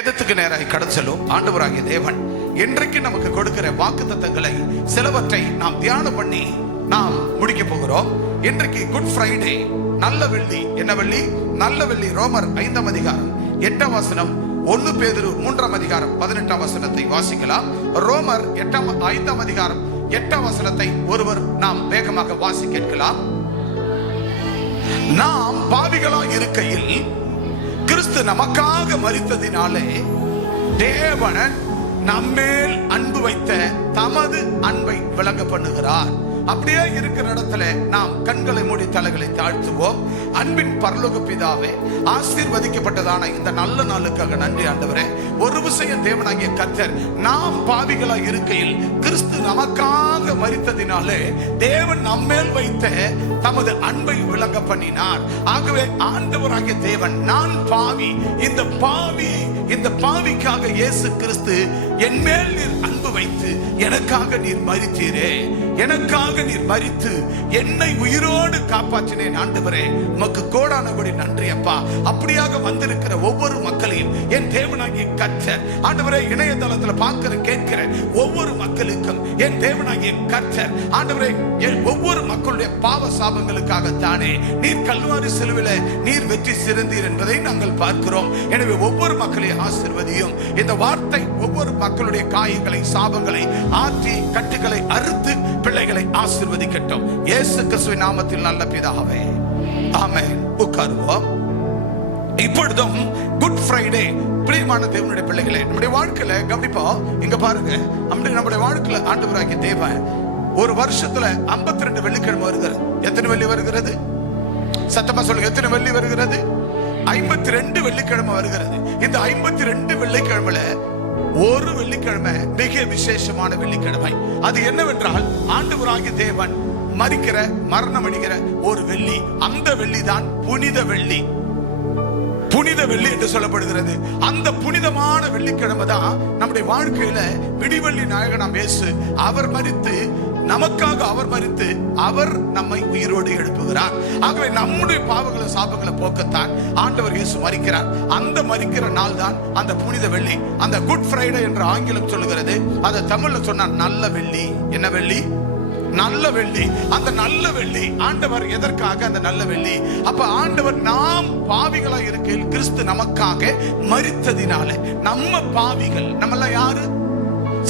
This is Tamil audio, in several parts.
வேதத்துக்கு நேராக கடந்து செல்லும் ஆண்டவராகிய தேவன் இன்றைக்கு நமக்கு கொடுக்கிற வாக்குத்தத்தங்களை சிலவற்றை நாம் தியானம் பண்ணி நாம் முடிக்க போகிறோம். இன்றைக்கு குட் ஃப்ரைடே, நல்ல வெள்ளி. என்ன வெள்ளி? நல்ல வெள்ளி. ரோமர் 5ஆம் அதிகாரம் 8ஆம் வசனம், 1 பேதுரு 3ஆம் அதிகாரம் 18ஆம் வசனத்தை வாசிக்கலாம். ரோமர் 5ஆம் அதிகாரம் 8ஆம் வசனத்தை ஒருவர் நாம் வேகமாக வாசி கேட்கலாம். நாம் பாவிகளாய் இருக்கையில் கிறிஸ்து நமக்காக மரித்ததினாலே தேவன் நம்மேல் அன்பு வைத்த தமது அன்பை விளங்க பண்ணுகிறார். அப்படியே இருக்கிற இடத்துல நாம் கண்களை மூடி தலைகளை தாழ்த்துவோம். அன்பின் பரலோக பிதாவே, ஆசீர்வதிக்கப்பட்டதான இந்த நல்ல நாளுக்காக நன்றி ஆண்டவரே. ஒரு விஷயம் தேவனாகிய கர்த்தர், நாம் பாவிகளாய் இருக்கையில் கிறிஸ்து நமக்காக மரித்ததினாலே தேவன் நம்மேல் வைத்த தமது அன்பை விளங்க பண்ணினார். ஆகவே ஆண்டவராகிய தேவன், நான் பாவி, இந்த பாவிக்காக இயேசு கிறிஸ்து என் மேல் நீர் அன்பு வைத்து எனக்காக நீர் மரித்தீரே, எனக்காக நீர் மரித்து என்னை உயிரோடு காப்பாற்றினேன் ஆண்டவரே. உமக்கு கோடான கோடி நன்றி அப்பா. அப்படியாக வந்திருக்கிற ஒவ்வொரு மக்களையும் என் தேவனாகிய கர்த்தர் ஆண்டவரே, இணையதளத்தில் பார்க்கிற கேட்கிற ஒவ்வொரு மக்களுக்கும் என் தேவனாகிய கர்த்தர் ஆண்டவரே, ஒவ்வொரு மக்களுடைய பாவ சாபங்களுக்காகத்தானே நீர் கல்வாரி சிலுவிலே நீர் வெற்றி சிறந்தீர் என்பதை நாங்கள் பார்க்கிறோம். எனவே ஒவ்வொரு மக்களையும் ஆசீர்வதியும். இந்த வார்த்தை ஒவ்வொரு மக்களுடைய காயங்களை, சாபங்களை ஆற்றி கட்டுகளை அறுத்து பிள்ளைகளை ஆசீர்வதிக்கட்டும். இயேசு கிறிஸ்துவின் நாமத்தில் நல்ல பிதாவே, ஆமென். உட்காருவோம். இப்பொழுதும் குட் ஃப்ரைடே. பிரியமான தேவனுடைய பிள்ளைகளே, நம்முடைய வாழ்க்கையில கவனிப்பா, இங்க பாருங்க, நம்முடைய வாழ்க்கையில ஆண்டவராகிய தேவன் ஒரு வருஷத்துல 52 வெள்ளிக்கிழமை வருகிறது. எத்தனை வெள்ளி வருகிறது? சத்தமா சொல்லுங்க, எத்தனை வெள்ளி வருகிறது? 52 வெள்ளிக்கிழமை வருகிறது. இந்த 52 வெள்ளிக்கிழமையில ஒரு வெள்ளிக்கிழமை மிக விசேஷமான வெள்ளிக்கிழமை. அது என்னவென்றால், ஆண்டவராகிய தேவன் மரணம் அடைகிற ஒரு வெள்ளி. அந்த வெள்ளி தான் புனித வெள்ளி. புனித வெள்ளி என்று சொல்லப்படுகிறது. அந்த புனிதமான வெள்ளிக்கிழமை தான் நம்முடைய வாழ்க்கையில விடிவெள்ளி நாயகனாம் இயேசு அவர் மரித்து நமக்காக அவர் நம்மை உயிரோடு எழுப்புகிறார். ஆகவே நம்முடைய பாவங்களை, சாபங்களை போக்கத்தான் ஆண்டவர் இயேசு மரிக்கிறார். அந்த மரிக்கிற நாள் தான் அந்த புனித வெள்ளி. அந்த குட் ஃப்ரைடே என்று ஆங்கிலம் சொல்லுகிறது. அதை தமிழ்ல சொன்னா நல்ல வெள்ளி. என்ன வெள்ளி? நல்ல வெள்ளி. அந்த நல்ல வெள்ளி ஆண்டவர் எதற்காக? அந்த நல்ல வெள்ளி. அப்ப ஆண்டவர் நாம் பாவிகளா இருக்கையில் கிறிஸ்து நமக்காக மரித்ததினால, நம்ம பாவிகள், நம்மெல்லாம் யாரு?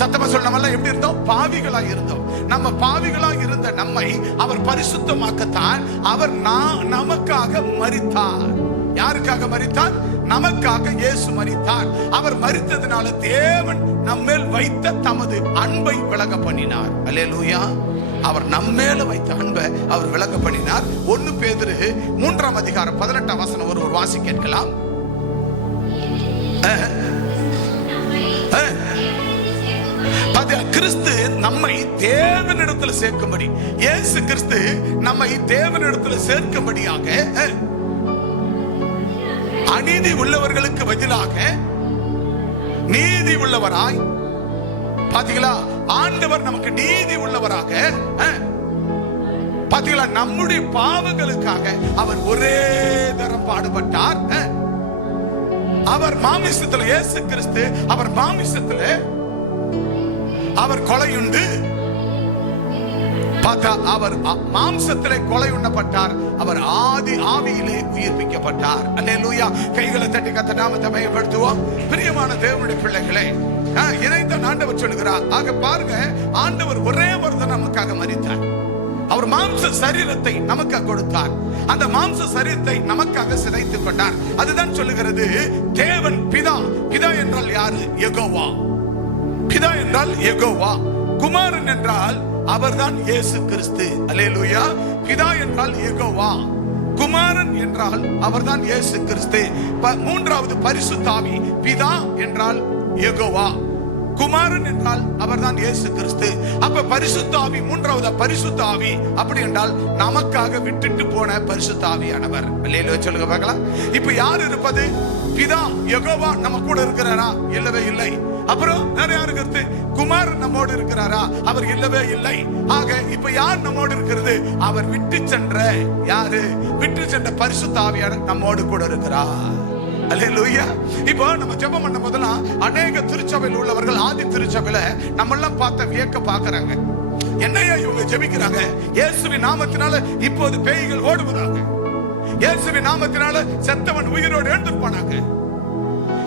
சத்தமா சொல்ல, நம்ம எல்லாம் எப்படி இருந்தோம்? பாவிகளா இருந்தோம். நம்ம பாவிகளா இருந்த நம்மை அவர் பரிசுத்தமாக்கத்தான் அவர் நமக்காக மரித்தார். யாருக்காக மரித்தார்? நமக்காக இயேசு மரித்தார். அவர் மரித்ததினால தேவன் நம்மேல் வைத்த தமது அன்பை விளங்க பண்ணினார். அல்லேலூயா. அவர் நம்மேல வைத்த அன்பை அவர் விளங்க பண்ணினார். 1 பேதுரு 3ஆம் அதிகாரம் 18ஆம் வசனம் ஒருவர் வாசி கேட்கலாம். கிறிஸ்து நம்மை தேவனிடத்தில் சேர்க்கும்படி, இயேசு கிறிஸ்து நம்மை தேவனிடத்தில் சேர்க்கும்படியாக அநீதி உள்ளவர்களுக்கு பதிலாக நீதி உள்ளவராய், பாத்தீங்களா? ஆண்டவர் நமக்கு நீதி உள்ளவராக, பாத்தீங்களா? நம்முடைய பாவங்களுக்காக அவர் ஒரே தரம் பாடுபட்டார். அவர் மாமிசத்தில், இயேசு கிறிஸ்து அவர் மாமிசத்தில் அவர் கொலையுண்டு, பார்த்தா அவர் மாம்சத்திலே கொலை உண்ணப்பட்டார். அவர் ஆவியிலே உயிர்ப்பிக்கப்பட்டார். அல்லேலூயா. கைகளை தட்டி கர்த்தர் நாமத்தை மகிமைப்படுத்துவோம். பிரியமான தேவனுடைய பிள்ளைகளே, இதைத்தான் ஆண்டவர் சொல்லுகிறார். ஆக பாருங்க, ஆண்டவர் ஒரே ஒருவர் நமக்காக மரித்தார். அவர் மாம்ச சரீரத்தை நமக்காக கொடுத்தார். அந்த மாம்ச சரீரத்தை நமக்காக சிதைத்துக் கொண்டார். அதுதான் சொல்லுகிறது தேவன் பிதா. பிதா என்றால் யாரு? யெகோவா. பிதா என்றால் யெகோவா. குமாரன் என்றால் அவர்தான் இயேசு கிறிஸ்து. அல்லேலூயா. பிதா என்றால் யெகோவா, குமாரன் என்றால் அவர்தான் இயேசு கிறிஸ்து. 3வது பரிசுத்த ஆவி. பிதா என்றால் யெகோவா, குமாரன் என்றால் அவர்தான் இயேசு கிறிஸ்து. அப்ப பரிசுத்த ஆவி, 3வது பரிசுத்த ஆவி அப்படி என்றால் நமக்காக விட்டுட்டு போன பரிசுத்த ஆவியானவர். அல்லேலூயா சொல்லுங்க பார்க்கலாம். இப்ப யார் இருப்பது? பிதா யெகோவா நம்ம கூட இருக்கிறாரா? இல்லவே இல்லை. அப்புறம் வேற யாரு கருத்து? குமாரன் நம்மோடு இருக்கிறாரா? அவர் இல்லவே இல்லை. ஆக இப்ப யார் நம்மோடு இருக்கிறது? அவர் விட்டு சென்ற, யாரு? விட்டு சென்ற பரிசுத்த ஆவியானவர் நம்மோடு கூட இருக்கிறார். அல்லேலூயா. இப்போ நம்ம ஜெபம் பண்ண போதெல்லாம் அநேக திருச்சபையில் உள்ளவர்கள் ஆதி திருச்சபையில நம்ம எல்லாம் பார்த்த வியக்க பாக்குறாங்க. என்னையா இவங்க ஜெபிக்கிறாங்க? இயேசுவின் நாமத்தினால இப்போது பேய்கள் ஓடுவதாக, இயேசுவின் நாமத்தினால செத்தவன் உயிரோடு எழுந்திருப்பானாங்க,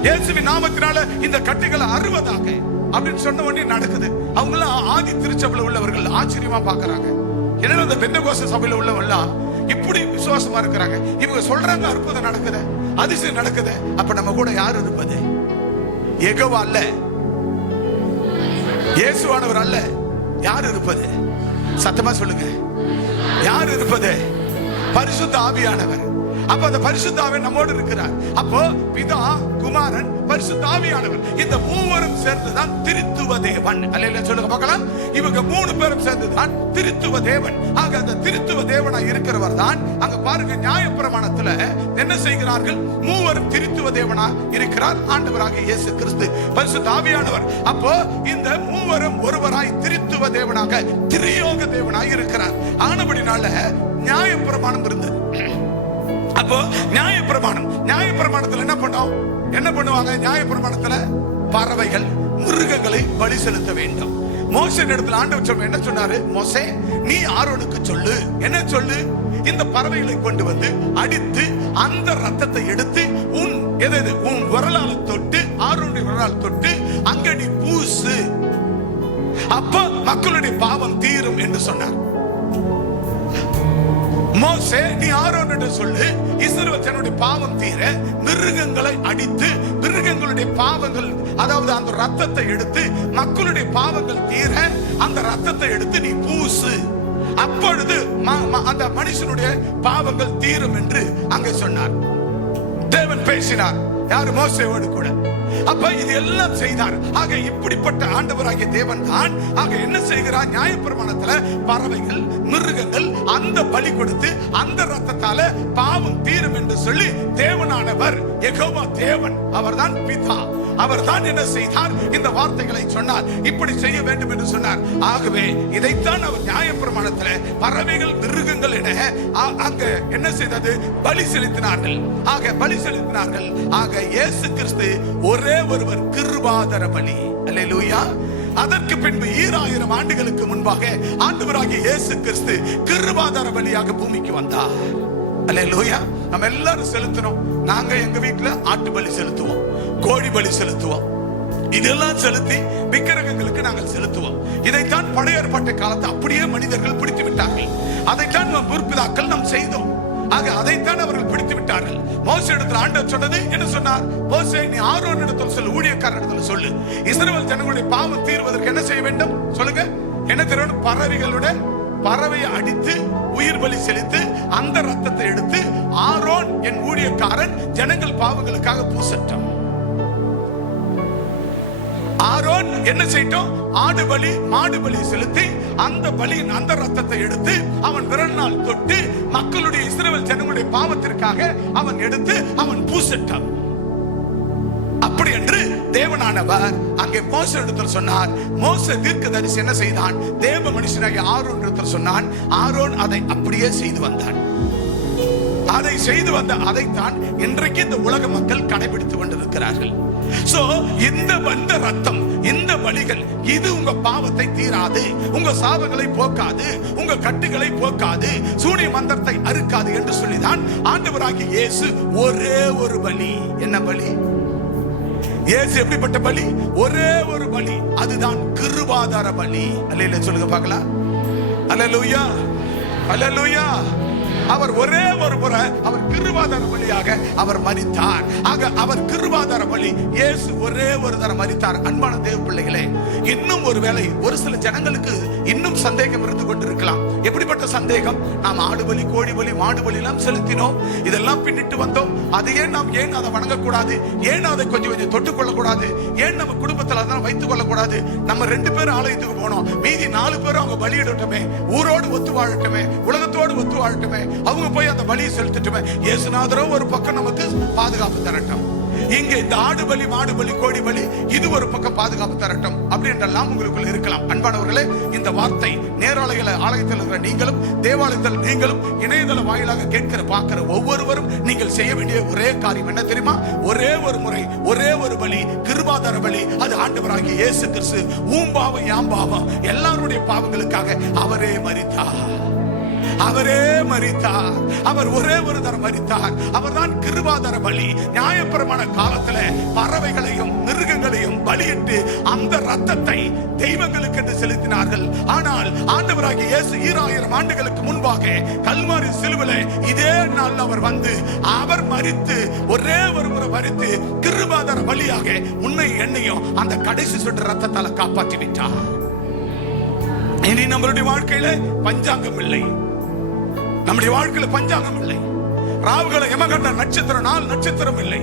இயேசுவின் நாமத்தினால இந்த கட்டிகளை அறுவதாக அப்படின்னு சொன்ன உடனே நடக்குது. அவங்க எல்லாம் ஆதி திருச்சபையில் உள்ளவர்கள் ஆச்சரியமா பாக்குறாங்க. என்னன்னா இந்த பெந்தெகோஸ்தே சபையில உள்ளவெல்லாம் இப்படி விசுவாசமா இருக்கிறாங்க. இவங்க சொல்றாங்க அற்புதம் நடக்குது, அதிசயம் நடக்குது. அப்ப நம்ம கூட யார் இருப்பது? யெகோவா அல்ல, இயேசுவானவர் அல்ல. யார் இருப்பது? சத்தமா சொல்லுங்க. யார் இருப்பது? பரிசுத்த ஆவியானவர். அப்ப அந்த பரிசுத்த ஆவி நம்மோடு இருக்கிறார். அப்போ பிதா, குமாரன், பரிசுத்த ஆவியானவர், இந்த மூவரும் சேர்ந்துதான் திருத்துவ தேவன். அல்லேலூயா சொல்லுங்க பார்க்கலாம். இவங்க மூணு பேரும் சேர்ந்துதான் திருத்துவ தேவன். ஆக அந்த திருத்துவ தேவனாய் இருக்கிறவர் தான் அங்க பாருங்க நியாயப்பிரமாணத்துல என்ன செய்கிறார்கள்? மூவரும் திருத்துவ தேவனா இருக்கிறார் ஆண்டவராகிய இயேசு கிறிஸ்து, பரிசுத்த ஆவியானவர். அப்போ இந்த மூவரும் ஒருவராய் திருத்துவ தேவனாக திரியோக தேவனாய் இருக்கிறார். ஆனபடினால நியாயப்பிரமாணம் இருந்தது. அப்போ நியாயப்பிரமாணத்துல என்ன பண்ணுவாங்க? நியாயப்பிரமாணத்துல பறவைகள், மிருகங்களை பலி செலுத்த வேண்டும். மோசே இடத்துல ஆண்டவர் என்ன சொன்னாரு? மோசே, நீ ஆரோனுக்கு சொல்லு. என்ன சொல்லு? இந்த பறவைகளை கொண்டு வந்து அடித்து அந்த ரத்தத்தை எடுத்து உன் விரலால தொட்டு, ஆரோனுடைய விரலால் தொட்டு அங்க நீ பூசு, அப்ப மக்களுடைய பாவம் தீரும் என்று சொன்னார். மோசே, நீ ஆரோனிடம் சொல்லு, இஸ்ரவேல் ஜனங்களுடைய பாவம் தீர மிருகங்களை அடித்து, மிருகங்களுடைய பாவங்கள், அதாவது அந்த ரத்தத்தை எடுத்து, மக்களுடைய பாவங்கள் தீர அந்த ரத்தத்தை எடுத்து நீ பூசு, அப்பொழுது அந்த மனுஷனுடைய பாவங்கள் தீரும் என்று அங்கே சொன்னார். தேவன் பேசினார். யாரு? மோசேவோடு கூட. அப்ப இது எல்லாம் செய்தார். ஆக இப்படிப்பட்ட ஆண்டவராகிய தேவன் தான் ஆக என்ன செய்கிறார்? நியாயப்பிரமாணத்துல பறவைகள், மிருகங்கள் அந்த பலி கொடுத்து அந்த ரத்தத்தால பாவம் தீரும் என்று சொல்லி தேவனானவர் யெகோவா தேவன், அவர்தான் பிதா, அவர்தான் என்ன செய்தார்? இந்த வார்த்தைகளை சொன்னார். இப்படி செய்ய வேண்டும் என்று சொன்னார். ஆகவே இதைத்தான் அவர் நியாயப்பிரமாணத்துல பறவைகள், மிருகங்கள் என அங்க என்ன செய்தது? பலி செலுத்தினார்கள். ஆக பலி செலுத்தினார்கள். ஆக இயேசு கிறிஸ்து ஒரே ஒருவர் கிருபாதார பலி. அல்லேலூயா. அதற்கு பின்பு 2000 ஆண்டுகளுக்கு முன்பாக ஆண்டவராகிய இயேசு கிறிஸ்து கிருபாதார பலியாக பூமிக்கு வந்தார். அல்லேலூயா. நம்ம எல்லாரும் செலுத்தணும். நாங்க எங்க வீட்டுல ஆட்டு பலி செலுத்துவோம், கோழி பலி செலுத்துவோம், இதெல்லாம் செலுத்தி விக்கிரகங்களுக்கு நாங்கள் செலுத்துவோம். இதைத்தான் பழைய ஏற்பாட்டு காலத்தை அப்படியே மனிதர்கள் பிடித்து விட்டார்கள். அதைத்தான் முற்பிதாக்கள் நாம் செய்தோம். ஆக அதைத்தான் அவர்கள் பிடித்து விட்டார்கள். மோசே இடத்துல ஆண்டவர் சொன்னது என்ன சொன்னார்? மோசே, நீ ஆரோன் இடத்துல சொல்லு, ஊழியக்காரர் இடத்துல சொல்லு, இஸ்ரவேல் ஜனங்களுடைய பாவம் தீர்வதற்கு என்ன செய்ய வேண்டும் சொல்லுங்க. என்ன தெரியும்? பறவையை அடித்து உயிர் பலி செலுத்து அந்த ரத்தத்தை எடுத்து ஆரோன் என் ஊழியக்காரன் ஜனங்கள் பாவங்களுக்காக பூசட்டும். ஆரோன் என்ன செய்யட்டும்? ஆடு பலி, மாடு பலி செலுத்தி அந்த பலியின் அந்த ரத்தத்தை எடுத்து அவன் விரலினால் தொட்டு மக்களுடைய இஸ்ரவேல் ஜனங்களுடைய பாவத்திற்காக அவன் எடுத்து அவன் பூசட்டும். அப்படி என்று தேவனானவர் அங்கே மோசே இடத்தில் சொன்னார். மோசே தீர்க்கதரிசி என்ன செய்தான்? தேவ மனுஷனாகிய ஆரோன் இடத்தில் சொன்னான். ஆரோன் அதை அப்படியே செய்து வந்தான். அதை செய்து வந்த அதைத்தான் இன்றைக்கு இந்த உலக மக்கள் கடைபிடித்துக் கொண்டிருக்கிறார்கள். சோ இந்த வந்த ரத்தம், இந்த பலிகள், இது உங்க பாவத்தை தீராது, உங்க சாபங்களை போக்காது, உங்க கட்டுகளை போக்காது, சூனிய மந்திரத்தை அறுக்காது என்று சொல்லிதான் ஆண்டவராகிய இயேசு ஒரே ஒரு பலி. என்ன பலி? இயேசு எப்படிப்பட்ட பலி? ஒரே ஒரு பலி, அதுதான் கிருபாதார பலி. அல்லேலூயா சொல்லுங்க பார்க்கலாம். அல்லேலூயா, அல்லேலூயா. அவர் ஒரே ஒரு முறை அவர் கிருபாதார பலியாக அவர் மரித்தார். ஆக அவர் கிருபாதார பலி, இயேசு ஒரே ஒரு தரம் மரித்தார். அன்பான தேவ பிள்ளைகளே, இன்னும் ஒருவேளை ஒரு சில ஜனங்களுக்கு இன்னும் சந்தேகம் இருந்து கொண்டிருக்கலாம். எப்படிப்பட்ட சந்தேகம்? நாம் ஆடு பலி, கோழி பலி, மாடு பலி எல்லாம் செலுத்தினோம், இதெல்லாம் பின்னிட்டு வந்தோம், அதையே நாம் ஏன் அதை வணங்கக்கூடாது? ஏன் அதை கொஞ்சம் தொட்டுக் கொள்ளக்கூடாது? ஏன் நம்ம குடும்பத்தில் அதெல்லாம் வைத்துக் கொள்ளக்கூடாது? நம்ம 2 பேரும் ஆலயத்துக்கு போனோம், மீதி 4 பேரும் அவங்க பலியிடட்டுமே, ஊரோடு ஒத்து வாழட்டுமே, உலகத்தோடு ஒத்து வாழட்டுமே, அவங்க போய் அந்த பலியை செலுத்தட்டுமே. இயேசுநாதரும் ஒரு பக்கம் நமக்கு பாதுகாப்பு தரட்டும். இங்க இந்த ஆடு பலி, மாடு பலி, கோடி பலி இது ஒரு பக்கம் பாதுகாப்பு தரட்டும் அப்படின்றெல்லாம் உங்களுக்குள்ள இருக்கலாம். அன்பானவர்களே, இந்த வார்த்தை நேராலய ஆலயத்தில் இருக்கிற நீங்களும், தேவாலயத்தில் நீங்களும், இணையதள வாயிலாக கேட்கிற பார்க்கிற ஒவ்வொருவரும் நீங்கள் செய்ய வேண்டிய ஒரே காரியம் என்ன தெரியுமா? ஒரே ஒரு முறை, ஒரே ஒரு பலி, கிருபாதார பலி. அது ஆண்டவராகிய இயேசு கிறிஸ்து உன் பாவம் என் பாவம் எல்லாருடைய பாவங்களுக்காக அவரே மரித்தார். அவரே மரித்தார். அவர் ஒரே ஒரு தரம் மரித்தார். அவர்தான் கிருபாதார பலி. நியாயப்பிரமாண காலத்துல பறவைகளையும் மிருகங்களையும் பலியிட்டு அந்த ரத்தத்தை தெய்வங்களுக்கு என்று செலுத்தினார்கள். ஆனால் ஆண்டவராகிய இயேசு 2000 ஆண்டுகளுக்கு முன்பாக கல்வாரி சிலுவையிலே இதே நாள் அவர் வந்து அவர் மரித்து ஒரே ஒரு முறை மரித்து கிருபாதார பலியாக உன்னை என்னையும் அந்த கடைசி சொட்டு ரத்தத்தால காப்பாற்றி விட்டார். இனி நம்மளுடைய வாழ்க்கையில பஞ்சாங்கம் இல்லை. நம்முடைய வாழ்க்கையில பஞ்சாங்கம் இல்லை. ராவுகளை யமகண்ட நட்சத்திரம், நாள் நட்சத்திரம் இல்லை.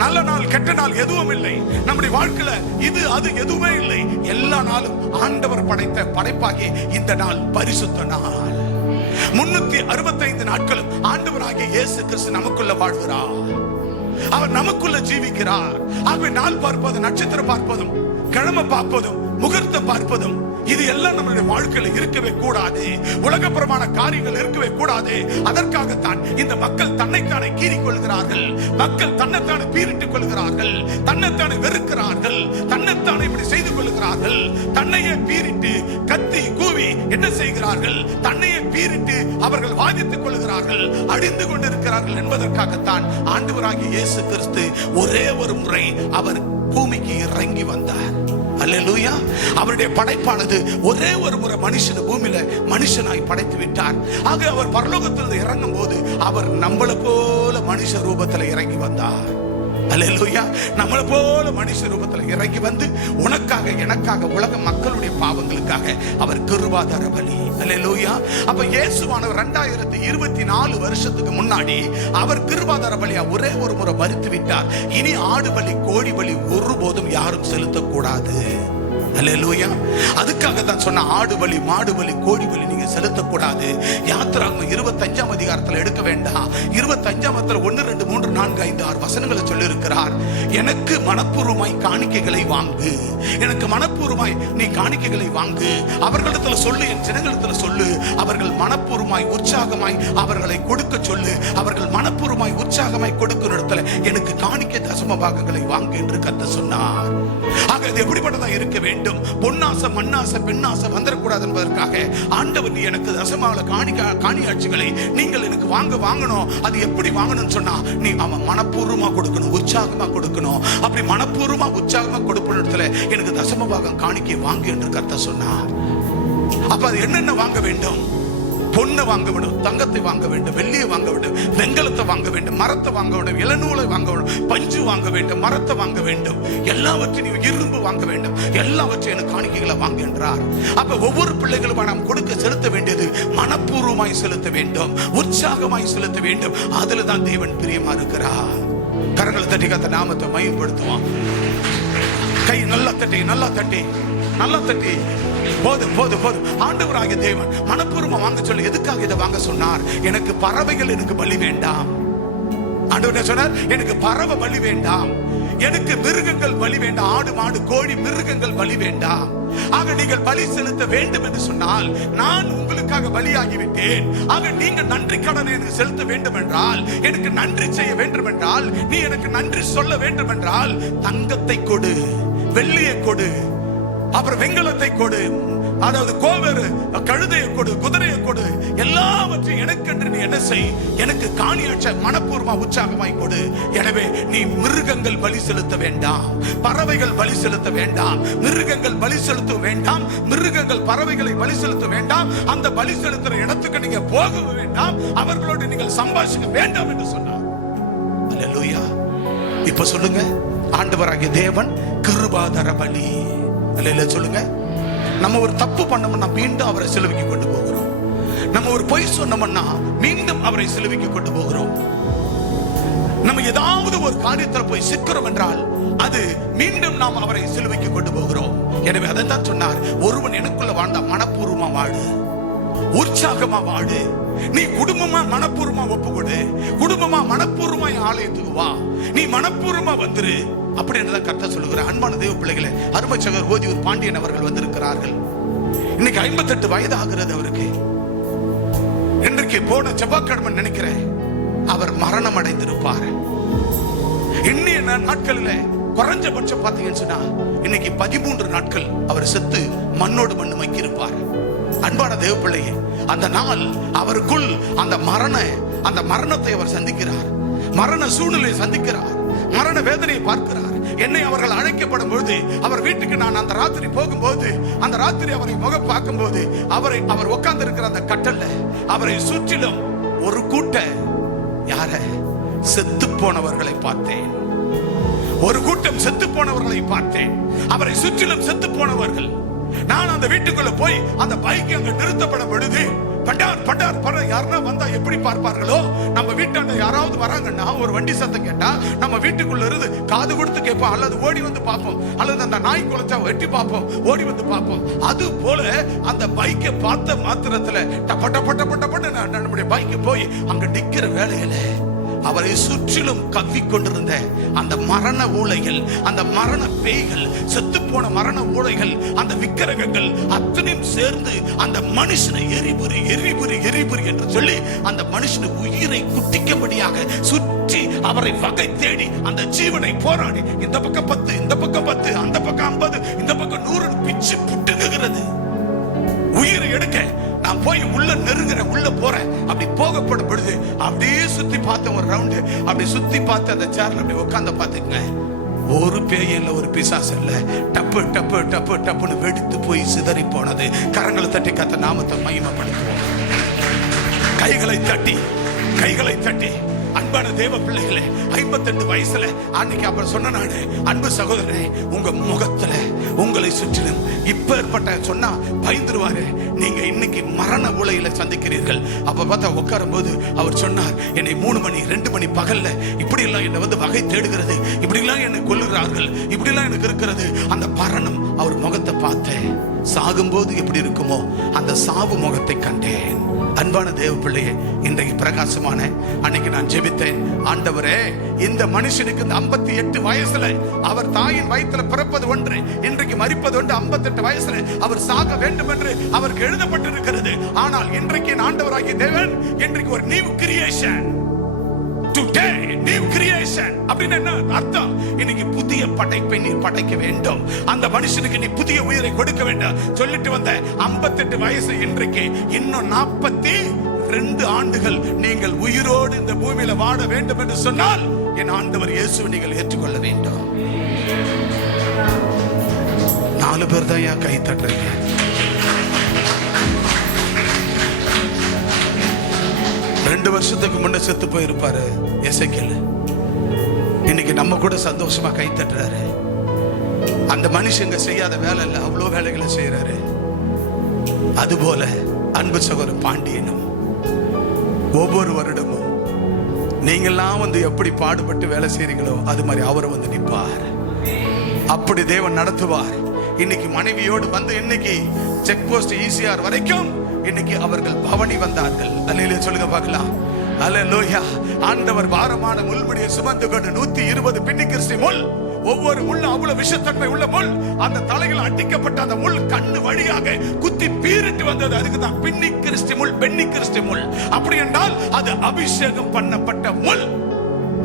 நல்ல நாள் கெட்ட நாள் எதுவும் இல்லை. நம்முடைய வாழ்க்கையில இது அது எதுவுமே இல்லை. எல்லா நாளும் ஆண்டவர் படைத்த படைப்பாகிய இந்த நாள் பரிசுத்த நாள். 365 நாட்களும் ஆண்டவராகிய இயேசு கிறிஸ்து நமக்குள்ள வாழ்கிறார். அவர் நமக்குள்ள ஜீவிக்கிறார். ஆகவே நாள் பார்ப்பதும், நட்சத்திரம் பார்ப்பதும், கிழமை பார்ப்பதும், முகூர்த்தம் பார்ப்பதும் இது எல்லாம் நம்மளுடைய வாழ்க்கையில இருக்கவே கூடாது. உலகப்புறமான காரியங்கள் இருக்கவே கூடாது. அதற்காகத்தான் இந்த மக்கள் தன்னைத்தானே கீறிக் கொள்கிறார்கள். மக்கள் தன்னைத்தானே பீரிட்டுக் கொள்கிறார்கள். தன்னைத்தானே வெறுக்கிறார்கள். தன்னைத்தானே இப்படி செய்து கொள்கிறார்கள். தன்னையே பீரிட்டு கத்தி கூவி என்ன செய்கிறார்கள்? தன்னையே பீரிட்டு அவர்கள் வாதித்துக் கொள்கிறார்கள். அழிந்து கொண்டிருக்கிறார்கள் என்பதற்காகத்தான் ஆண்டவராகிய இயேசு கிறிஸ்து ஒரே ஒரு முறை அவர் பூமிக்கு இறங்கி வந்தார். அல்லேலூயா. அவருடைய படைப்பானது ஒரே ஒரு முறை மனுஷன் பூமியில மனுஷனாய் படைத்து விட்டார். ஆக அவர் பரலோகத்தில் இறங்கும் போது அவர் நம்மளை போல மனுஷ ரூபத்தில் இறங்கி வந்தார். அல்லேலூயா. நம்மளை போல மனுஷ ரூபத்தில் இறங்கி வந்து உனக்காக எனக்காக உலக மக்களுடைய பாவங்களுக்காக அவர் கிருபாதார பலி. அல்லேலூயா. அப்ப இயேசுவானவர் 2024 வருஷத்துக்கு முன்னாடி அவர் கிருபாதார பலியா ஒரே ஒரு முறை மரித்து விட்டார். இனி ஆடு பலி, கோழி பலி ஒருபோதும் யாரும் செலுத்தக்கூடாது. அல்லேலூயா. அதுக்காக தான் சொன்ன ஆடு பலி, மாடு பலி, கோழி பலி நீங்க செலுத்தக்கூடாது. யாத்திராகமம் 25ஆம் அதிகாரத்தில் எடுக்க வேண்டாம். 25ஆம் 1, 2, 3, 4, 5, 6 வசனங்களை சொல்லி இருக்கிறார். எனக்கு மனப்பூர்வமாய் காணிக்கைகளை வாங்கு. எனக்கு மனப்பூர்வமாய் நீ காணிக்கைகளை வாங்கு. அவர்களிடத்துல சொல்லு, என் ஜனங்களிடத்துல சொல்லு. அவர்கள் மனப்பூர்வமாய் உற்சாகமாய் அவர்களை கொடுக்க சொல்லு. அவர்கள் மனப்பூர்வமாய் உற்சாகமாய் கொடுக்கிற இடத்துல எனக்கு காணிக்கை தசம பாகங்களை வாங்கு என்று கர்த்தர் சொன்னார். ஆக இது எப்படிப்பட்டதா இருக்க வேண்டும்? பொன்னாசை, மண்ணாசை, பெண்ணாசை வந்துடக்கூடாது என்பதற்காக ஆண்டவர் நீ எனக்கு தசமால காணியாட்சிகளை நீங்கள் எனக்கு வாங்கணும். அது எப்படி வாங்கணும்னு சொன்னா நீ அவன் மனப்பூர்வமா கொடுக்கணும், உற்சாகமா கொடுக்கணும். அப்படி மனப்பூர்வமா உற்சாகமா கொடுப்பன இடத்துல எனக்கு தசம பாகம் காணிக்கை வாங்கு என்று கர்த்தர் சொன்னார். அப்ப அது என்னென்ன வாங்க வேண்டும்? பொண்ணை வாங்க வேண்டும், தங்கத்தை வாங்க வேண்டும், வெள்ளியை வாங்க வேண்டும், வெங்கலத்தை வாங்க வேண்டும், மரத்தை வாங்க வேண்டும், இளநூலை வாங்க வேண்டும், பஞ்சு வாங்க வேண்டும், மரத்தை வாங்க வேண்டும், எல்லாவற்றையும் இரும்பு வாங்க வேண்டும், எல்லாவற்றையும் எனக்கு காணிக்கைகளை வாங்க என்றார். அப்ப ஒவ்வொரு பிள்ளைகளும் நாம் கொடுக்க செலுத்த வேண்டியது மனப்பூர்வமாய் செலுத்த வேண்டும், உற்சாகமாய் செலுத்த வேண்டும். அதுல தான் தேவன் பிரியமா இருக்கிறார். கரங்களை தட்டி கர்த்தர் நாமத்தை மகிமைப்படுத்துவான். கை நல்லா தட்டி, நல்லா தட்டி, நல்லா தட்டி. போதும் போதும் போதும். ஆண்டவராகிய தேவன் மனப்பூர்வமா வாங்க சொல்லி எதுக்காக இதை வாங்க சொன்னார்? எனக்கு பறவைகள் எனக்கு பலி வேண்டாம். ஆண்டவர் சொன்னார் எனக்கு பறவை பலி வேண்டாம், எனக்கு மிருகங்கள் பலி வேண்டாம். ஆடு, மாடு, கோழி, மிருகங்கள் பலி வேண்டாம். ஆக நீங்கள் பலி செலுத்த வேண்டும் என்று சொன்னால் நான் உங்களுக்காக பலியாகிவிட்டேன். ஆக நீங்க நன்றி கடனை எனக்கு செலுத்த வேண்டும் என்றால், எனக்கு நன்றி செய்ய வேண்டும் என்றால், நீ எனக்கு நன்றி சொல்ல வேண்டும் என்றால் தங்கத்தை கொடு, வெள்ளியை கொடு, அப்புறம் வெங்கலத்தை கொடு, அதாவது கோவேறு கழுதையை கொடு, குதிரையை கொடு, எல்லாவற்றையும் எனக்கென்று நீ என்ன செய், எனக்கு காணியாட்ச மனப்பூர்வமா உற்சாகமாய் கொடு. எனவே நீ மிருகங்கள் பலி செலுத்த வேண்டாம், பறவைகள் பலி செலுத்த வேண்டாம், மிருகங்கள் பலி செலுத்த வேண்டாம், மிருகங்கள் பறவைகளை பலி செலுத்த வேண்டாம், அந்த பலி செலுத்துற இடத்துக்கு நீங்க போக வேண்டாம், அவர்களோடு நீங்கள் சம்பாஷிக்க வேண்டாம் என்று சொன்னார். அல்லேலூயா. இப்ப சொல்லுங்க, ஆண்டவராகிய தேவன் கிருபாதார பலி. அல்லேலூயா சொல்லுங்க. நம்ம ஒரு தப்பு பண்ணோம்னா மீண்டும் அவரை சிலுவைக்கு கொண்டு போகிறோம். நம்ம ஒரு பொய் சொன்னோம்னா மீண்டும் அவரை சிலுவைக்கு கொண்டு போகிறோம். நம்ம ஏதாவது ஒரு காரியத்தில் போய் சிக்கிறோம் என்றால் அது மீண்டும் நாம் அவரை சிலுவைக்கு கொண்டு போகிறோம். எனவே அதைத்தான் சொன்னார், ஒருவன் எனக்குள்ள வாழ்ந்தா மனப்பூர்வமா வாழு. உற்சாகமா வாடு. நீ குடும்பமா மனப்பூர்வமா ஒப்புக்கொடு. குடும்பமா மனப்பூர்வமா ஆலயத்துக்கு வா. நீ மனப்பூர்வமா வந்துரு அப்படின்னு கர்த்தர் சொல்லுகிறார். அன்பான தேவ பிள்ளைகளே, அருமை சகோதரர் ஓதியூர் பாண்டியன் அவர்கள் வந்திருக்கிறார்கள். இன்னைக்கு 58 வயது ஆகிறது அவருக்கு. இன்றைக்கு போன செவ்வாய்க்கிழமை நினைக்கிறேன் அவர் மரணம் அடைந்திருப்பார். இன்னைய நாட்களில் குறைஞ்சபட்சம் பார்த்தீங்கன்னு சொன்னா இன்னைக்கு 13 நாட்கள் அவர் செத்து மண்ணோடு மண்ணு மக்கி இருப்பார். அன்பான தேவ பிள்ளையே, அந்த நாள் அவருக்குள் அந்த மரணத்தை அவர் சந்திக்கிறார். மரண சூழ்நிலையை சந்திக்கிறார். மரண வேதனையை பார்க்கிறார். என்னை அவர்கள் அழைக்கப்படும் பொழுது அவர் வீட்டுக்கு நான் அந்த ராத்திரி போகும்போது, அந்த ராத்திரி அவரை முகம் பார்க்கும் போது அவர் உட்கார்ந்து இருக்கிற அந்த கட்டல்ல அவரை சுற்றிலும் ஒரு கூட்ட யார செத்து போனவர்களை பார்த்தேன். ஒரு கூட்டம் செத்து போனவர்களை பார்த்தேன். அவரை சுற்றிலும் செத்து போனவர்கள். நான் அந்த வீட்டுக்குள்ள போய் அந்த பைக் அங்க நிறுத்தப்படும் பொழுது பண்டார் யாருன்னா வந்தா எப்படி பார்ப்பார்களோ, நம்ம வீட்டாண்ட யாராவது வராங்கன்னா ஒரு வண்டி சத்தம் கேட்டா நம்ம வீட்டுக்குள்ள இருந்து காது கொடுத்து கேட்போம், அல்லது ஓடி வந்து பார்ப்போம், அல்லது அந்த நாய் குலைச்சா வெட்டி பார்ப்போம், ஓடி வந்து பார்ப்போம். அது போல அந்த பைக்கை பார்த்த மாத்திரத்துல டப்பட்ட நம்முடைய பைக்கு போய் அங்க நிக்கிற வேலையில அவரை சுற்றிலும் கவ்விக்கொண்டிருந்த அந்த மரண ஊளைகள், அந்த மரண பேய்கள், செத்து போன மரண ஊளைகள், அந்த விக்கிரகங்கள் அத்தனையும் சேர்ந்து அந்த மனுஷனை எரிபுரி என்று சொல்லி அந்த மனுஷனை உயிரை குட்டிக்கும்படியாக சுற்றி அவரை வகை தேடி அந்த ஜீவனை போராடி இந்த பக்கம் 10, இந்த பக்கம் 10, அந்த பக்கம் 50, இந்த பக்கம் 100 பிச்சு புட்டுங்குகிறது. உயிரை எடுக்க நான் போய் உள்ள நெருங்குறேன், உள்ள போறேன். அப்படி போகப்படும் பொழுது அப்படியே சுத்தி பார்த்தேன் ஒரு ரவுண்டு. அப்படி சுத்தி பார்த்து அந்த சேர்ல அப்படி உட்கார்ந்து பார்த்துங்க. ஒரு பேய் இல்ல, ஒரு பிசாசு இல்ல. டப்பு டப்பு டப்பு டப்புன்னு வெடித்து போய் சிதறி போனது. கரங்களை தட்டி கத்த நாமத்தை மகிமைப்படுத்துவோம். கைகளை தட்டி அன்பான தேவ பிள்ளைகளே, 52 வயசுல அன்னைக்கு அப்புறம் சொன்ன நானு, அன்பு சகோதரனே, உங்க முகத்துல உங்களை சுற்றிலும் இப்பேற்பட்ட சொன்னா பயந்துருவாரு. நீங்க இன்னைக்கு மரண உலையில சந்திக்கிறீர்கள். அப்ப பார்த்தா உட்காரும் போது அவர் சொன்னார், என்னை 3 மணி 2 மணி பகல்ல இப்படி எல்லாம் என்னை வந்து வகை தேடுகிறது, இப்படி எல்லாம் என்னை கொல்லுகிறார்கள், இப்படி எல்லாம் எனக்கு இருக்கிறது. அந்த மரணம் அவர் முகத்தை பார்த்தேன். சாகும்போது எப்படி இருக்குமோ அந்த சாவு முகத்தை கண்டேன். அன்பான தேவ பிள்ளையே, இன்றைக்கு பிரகாசமான அன்னைக்கு நான் ஜெபித்தேன், ஆண்டவரே, இந்த மனுஷனுக்கு இந்த 58 வயசுல அவர் தாயின் வயிற்றுல பிறப்பது ஒன்று, இன்றைக்கு மரிப்பது ஒன்று. 58 வயசுல அவர் சாக வேண்டும் என்று அவருக்கு எழுதப்பட்டிருக்கிறது. ஆனால் இன்றைக்கு ஆண்டவராகிய தேவன் இன்றைக்கு ஒரு new creation, today new creation அப்படினா என்ன அர்த்தம்? இன்னைக்கு புதிய படைப்பை நீ படைக்க வேண்டும். அந்த மனுஷனுக்கு நீ புதிய உயிரை கொடுக்க வேண்டும் சொல்லிட்டு வந்த 58 வயசு இன்றைக்கு இன்னும் 42 ஆண்டுகள் நீங்கள் உயிரோடு இந்த பூமியில வாழ வேண்டும் என்று சொன்னால் என் ஆண்டவர் இயேசுவை நீங்கள் ஏற்றுக்கொள்ள வேண்டும். 4 பேர் தான் கை தட்டுறீங்க. ரெண்டு வருஷத்துக்கு முன்ன செத்து போயிருப்பாரு எசேக்கியேல். இன்னைக்கு நம்ம கூட சந்தோஷமா கை தட்டுறாரு. அந்த மனுஷங்க செய்யாத வேலை இல்ல, அவ்வளவு வேலைகளை செய்யறாரு. அதுபோல அன்பு சகோதரர் பாண்டியனும் ஒவ்வொரு வருடமும் நீங்கெல்லாம் வந்து எப்படி பாடுபட்டு வேலை செய்றீங்களோ அது மாதிரி அவர் வந்து நிற்பார். அப்படி தேவன் நடத்துவார். இன்னைக்கு மனைவியோடு வந்து இன்னைக்கு செக் போஸ்ட் ஈசிஆர் வரைக்கும் இன்னைக்கு அவர்கள் பவனி வந்தார்கள். அல்லேலூயா சொல்லுங்க பார்க்கலாம். அல்லேலூயா. ஆண்டவர் பாரமான முள்முடியை சுமந்து கொண்டு 120 பின்னி கிறிஸ்டி முள், ஒவ்வொரு முள்ளும் அவ்வளவு விஷத்தன்மை உள்ள முள், அந்த தலையில் அடிக்கப்பட்ட அந்த முள் கண்ணு வழியாக குத்தி பீரிட்டு வந்தது. அதுக்கு தான் பின்னி கிறிஸ்டி முள், பென்னி கிறிஸ்டி முள். அப்படி என்றால் அது அபிஷேகம் பண்ணப்பட்ட முள்.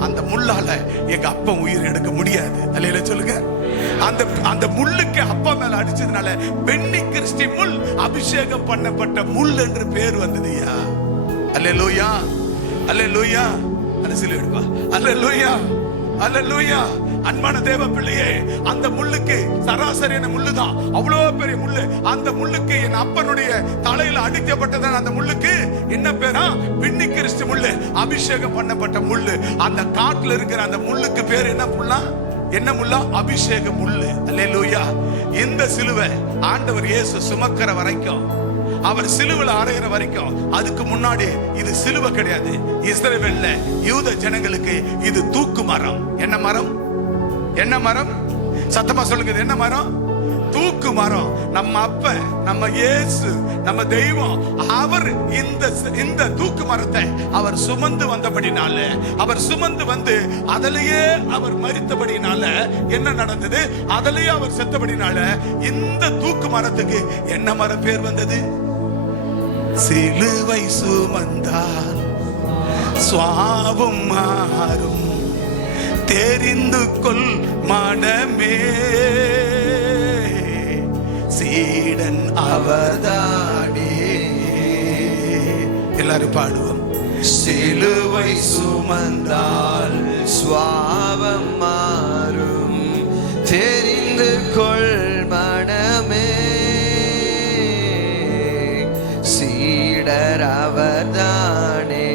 அந்த முள்ளால எங்க அப்பா உயிர் எடுக்க முடியாது. அல்லேலூயா சொல்லுங்க. அந்த முள்ளுக்கு அப்பா மேல அடிச்சதுனால பென்னி கிறிஸ்டி முள், அபிஷேகம் பண்ணப்பட்ட முள் என்று பேர் வந்ததுயா. அல்லேலூயா, அல்லேலூயா. அரசியல் எடுப்பா. அல்லேலூயா, அல்லேலூயா. அன்பான தேவ பிள்ளையே, அந்த முள்ளுக்கு சராசரியான முள்ளு தான், அவ்வளவு பெரிய முள்ளு. அந்த முள்ளுக்கு என் அப்பனுடைய தலையில அடிக்கப்பட்டதான் அந்த முள்ளுக்கு என்ன பேரா? பின்னி கிறிஸ்து முள்ளு, அபிஷேகம் பண்ணப்பட்ட முள்ளு. அந்த காட்டுல இருக்கிற அந்த முள்ளுக்கு பேர் என்ன முள்ளா? என்ன முள்ளா? அபிஷேக முள்ளு. அல்லேலூயா. இந்த சிலுவை ஆண்டவர் இயேசு சுமக்கிற வரைக்கும், அவர் சிலுவையில் அறையிற வரைக்கும், அதுக்கு முன்னாடி இது சிலுவை கிடையாது. இஸ்ரவேல்ல யூத ஜனங்களுக்கு இது தூக்கு மரம். என்ன மரம்? என்ன மரம்? சத்தமா சொல்லுங்க. என்ன மரம்? தூக்கு மரம் நம்ம அப்ப, நம்ம இயேசு, நம்ம தெய்வம், அவர் இந்த தூக்கு மரத்தை அவர் சுமந்து வந்தபடினால, அவர் சுமந்து வந்து அதிலேயே அவர் மரித்தபடினால என்ன நடந்தது? அதிலேயே அவர் செத்தபடினால இந்த தூக்கு மரத்துக்கு என்ன மரம் பேர் வந்தது? சிலுவை சுமந்தால் சுவாபம் மாறும், தெரிந்து கொள் மனமே, சீடன் அவர்தானே. எல்லாரும் பாடுவோம். சிலுவை சுமந்தால் சுவாபம் மாறும், தெரிந்து கொள் மனமே, சீடர் அவர்தானே,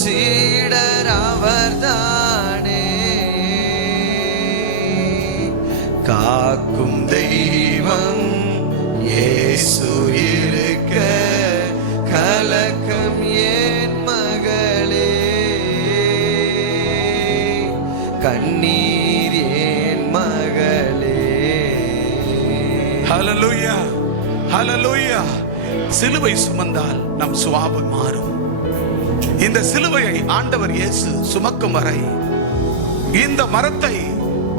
சீடர் அவர்தானே. காக்கும் தெய்வம் இயேசு இருக்க கலக்கம் ஏன் மகளே, கண்ணீர் ஏன் மகளே. ஹல்லேலூயா, ஹல்லேலூயா. சிலுவை சுமந்தால் நம் சுபாவம் மாறும். இந்த சிலுவையை ஆண்டவர் இயேசு சுமக்கும் வரை, இந்த மரத்தை,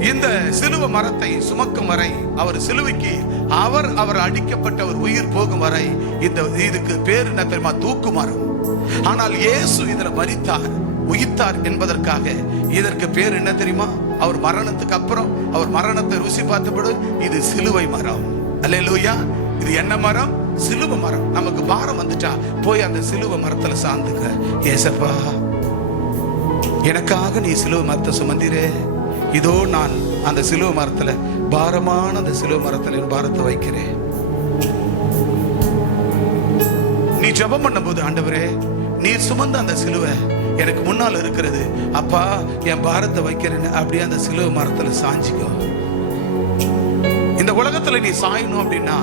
இந்த சிலுவை மரத்தை சுமக்கும் வரை, அவர் சிலுவைக்கு அவர் அடிக்கப்பட்ட ஒரு உயிர் போகும் வரை இதுக்கு பேர் என்ன தெரியுமா? தூக்கு மரம். ஆனால் இயேசு இதுல மரித்தார், உயிர்த்தார் என்பதற்காக இதற்கு பேர் என்ன தெரியுமா? அவர் மரணத்துக்கு அப்புறம் அவர் மரணத்தை ருசி பார்த்தபோது இது சிலுவை மரம். அல்லேலூயா. இது என்ன மரம்? சிலுவை மரம். நமக்கு பாரம் வந்துட்டா போய் அந்த சிலுவை மரத்துல சாந்துங்க. ஏசப்பா, எனக்காக நீ சிலுவை மரத்தை சுமந்திரே, இதோ நான் அந்த சிலுவை மரத்துல, பாரமான அந்த சிலுவை மரத்துல என் பாரத்தை வைக்கிறேன். நீ ஜெபம் பண்ணும்போது, ஆண்டவரே நீர் சுமந்த அந்த சிலுவை எனக்கு முன்னால் இருக்கிறது, அப்பா என் பாரத்தை வைக்கிறேன்னு அப்படியே அந்த சிலுவை மரத்துல சாஞ்சிக்கோ. இந்த உலகத்துல நீ சாயணும் அப்படின்னா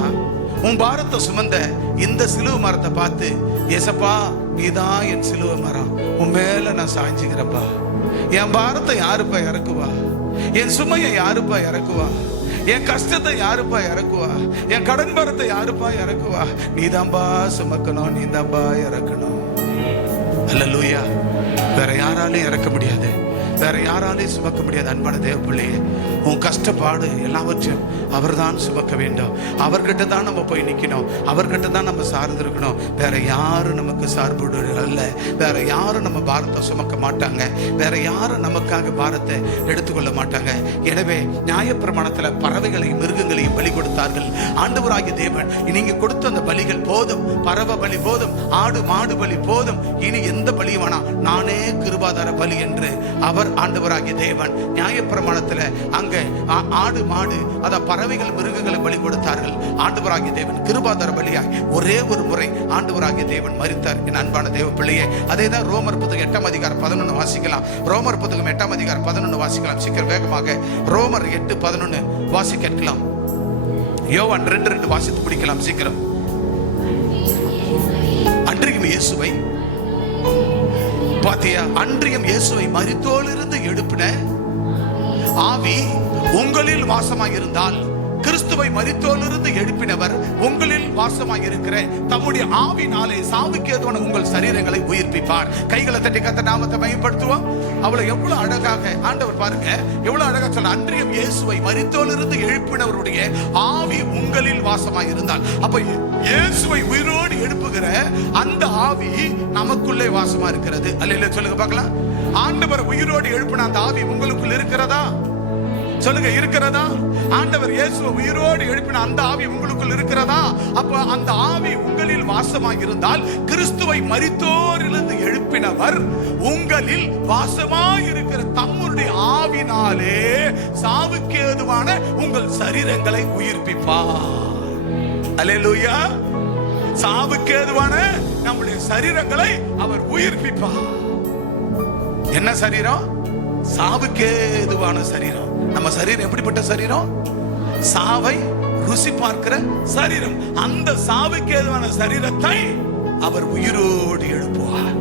உன் பாரத்தை சுமந்த இந்த சிலுவை மரத்தை பார்த்து, ஏசப்பா நீதான் என் சிலுவை மரம், உன் மேல நான் சாய்ஞ்சுக்கிறப்பா. என் பாரத்தை யாருப்பா இறக்குவா? என் சுமையை யாருப்பா இறக்குவா? என் கஷ்டத்தை யாருப்பா இறக்குவா? என் கடன் பாரத்தை யாருப்பா இறக்குவா? நீதான்பா சுமக்கணும், நீதான்பா இறக்கணும். அல்லேலூயா. வேற யாராலையும் இறக்க முடியாது, வேற யாராலையும் சுமக்க முடியாது. அன்பான தேவ பிள்ளையே, உன் கஷ்டப்பாடு எல்லாவற்றையும் அவர்தான் சுமக்க வேண்டும். அவர்கிட்ட தான் நம்ம போய் நிற்கணும், அவர்கிட்ட தான் நம்ம சார்ந்திருக்கணும். வேற யாரும் நமக்கு சார்பு அல்ல, வேற யாரும் நம்ம பாரத்தை சுமக்க மாட்டாங்க, வேற யாரும் நமக்காக பாரத்தை எடுத்துக்கொள்ள மாட்டாங்க. எனவே நியாயப்பிரமாணத்துல பறவைகளையும் மிருகங்களையும் பலி கொடுத்தார்கள். ஆண்டவராகிய தேவன், நீங்க கொடுத்த அந்த பலிகள் போதும், பறவை பலி போதும், ஆடு மாடு பலி போதும், இனி எந்த பலி வேணா, நானே கிருபாதார பலி என்று அவர் ஆண்டவராகிய தேவன் நியாயப்பிரமாணத்துல அங்க ஆடு மாடு அத பறவைகள் மிருகங்களை பலி கொடுத்தார்கள். ஆண்டவராகிய தேவன் கிருபாதார பலியாய் ஒரே ஒரு முறை ஆண்டவராகிய தேவன் மரித்தார். என் அன்பான தேவ பிள்ளையே, அதேதான் ரோமர் புத்தகம் 8:11 வாசிக்கலாம். ரோமர் புத்தகம் 8:11 வாசிக்கலாம். சீக்கிரம் வேகமாக ரோமர் 8:11 வாசிக்கலாம். யோவான் 2:2 வாசித்து பிடிக்கலாம் சீக்கிரம். அன்றையும் இயேசுவை பாத்தியா? அன்றையும் இயேசுவை மரித்தோரிலிருந்து எழுப்பின ஆவி உங்களில் வாசமாயிருந்தால், கிறிஸ்துவை மரித்தோரிலிருந்து எழுப்பினவர் உங்களில் வாசமாயிருக்கிற தம்முடைய ஆவினாலே சாவுக்கு ஏதுவான உங்கள் சரீரங்களை உயிர்ப்பிப்பார். கைகளை தட்டி கர்த்தர் நாமத்தை மகிமைப்படுத்துவோம். அவ்வளவு எவ்வளவு அழகாக ஆண்டவர் பாருங்க, எவ்வளவு அழகா சொல்ல. அன்றையும் இயேசுவை மரித்தோரிலிருந்து எழுப்பினவருடைய ஆவி உங்களில் வாசமாயிருந்தால், அப்ப இயேசுவை உயிரோடு எழுப்புகிற அந்த ஆவி நமக்குள்ளே வாசமா இருக்கிறது. அல்லேலூயா சொல்லுங்க பார்க்கலாம். ஆண்டவர் உயிரோடு எழுப்பின அந்த ஆவி உங்களுக்குள் இருக்கிறதா? சொல்லுங்க, இருக்கிறதா? ஆண்டவர் இயேசுவை உயிரோடு எழுப்பின அந்த ஆவி உங்களுக்குள் இருக்கிறதா? அப்ப அந்த ஆவி உங்களில் வாசமாக இருந்தால், கிறிஸ்துவை மரித்தோரிலிருந்து எழுப்பினவர் உங்களில் வாசமாக இருக்கிற தம்முடைய ஆவினாலே சாவுக்கு ஏதுவான உங்கள் சரீரங்களை உயிர்ப்பிப்பார். அல்லேலூயா. சாவுக்கு ஏதுவான நம்முடைய சரீரங்களை அவர் உயிர்ப்பிப்பார். என்ன சரீரம்? சாவுக்கு ஏதுவான சரீரம். நம்ம சரீரம் எப்படிப்பட்ட சரீரம்? சாவை ருசி பார்க்கிற சரீரம். அந்த சாவுக்கு ஏதுவான சரீரத்தை அவர் உயிரோடு எழுப்புவார்.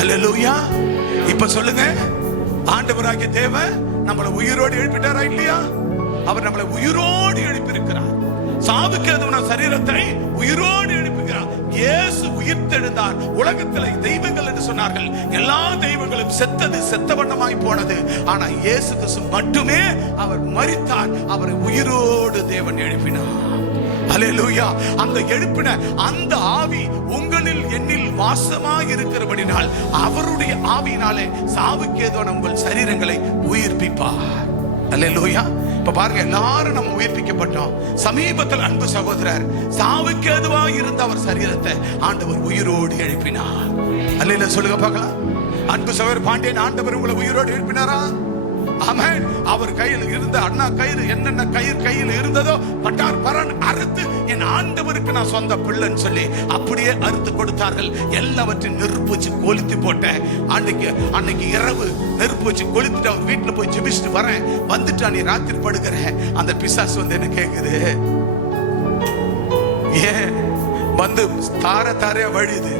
அல்லேலூயா. இப்ப சொல்லுங்க, ஆண்டவராகிய தேவன் நம்மளை உயிரோடு எழுப்பிட்டாரா இல்லையா? அவர் நம்மளை உயிரோடு எழுப்பியிருக்கிறார். சாவுக்கு எதுவான சரீரத்தை உயிரோடு எழுப்புகிறார். இயேசு உயிர்த்தெழுந்தார். உலகத்தில் தெய்வங்கள் என்று சொன்னார்கள், எல்லா தெய்வங்களும் செத்தது, செத்த வண்ணமாய் போனது. ஆனா இயேசு கிறிஸ்து மட்டுமே அவர் மரித்தார், அவரை உயிரோடு தேவன் எழுப்பினார். அல்லேலூயா. அந்த எழுப்பின அந்த ஆவி உங்களில் என்னில் வாசமாய் இருக்கிறபடினால் அவருடைய ஆவியினாலே சாவுக்கு ஏதுவான உங்கள் சரீரங்களை உயிர்ப்பிப்பார். அல்லேலூயா. இப்ப பாருங்க, எல்லாரும் நம்ம உயிர்ப்பிக்கப்பட்டோம். சமீபத்தில் அன்பு சகோதரர் சாவுக்கு ஏதுவாய் இருந்த அவர் சரீரத்தை ஆண்டவர் உயிரோடு எழுப்பினார். அல்லேலூயா சொல்லுங்க பார்க்கலாம். அன்பு சகோதரர் பாண்டியன், ஆண்டவர் உங்களை உயிரோடு எழுப்பினாரா? ஆமென். அவர் கையில் இருந்த அண்ணா கயிறு, என்னென்ன கயிறு கையில் இருந்ததோ பட்டார் பரன் அறுத்து என் ஆண்டவருக்கு நான் சொந்த பிள்ளைன்னு சொல்லி அப்படியே அறுத்து கொடுத்தார்கள். எல்லாவற்றையும் நெருப்பு வச்சு கொளுத்தி போட்டேன். அன்னைக்கு இரவு நெருப்பு வச்சு கொளுத்திட்டு அவர் வீட்டுல போய் ஜெபிச்சுட்டு வரேன். வந்துட்டு நீ ராத்திரி படுக்கிறேன். அந்த பிசாசு வந்து என்ன கேக்குது, ஏன் வந்து தாரையா வழியுது,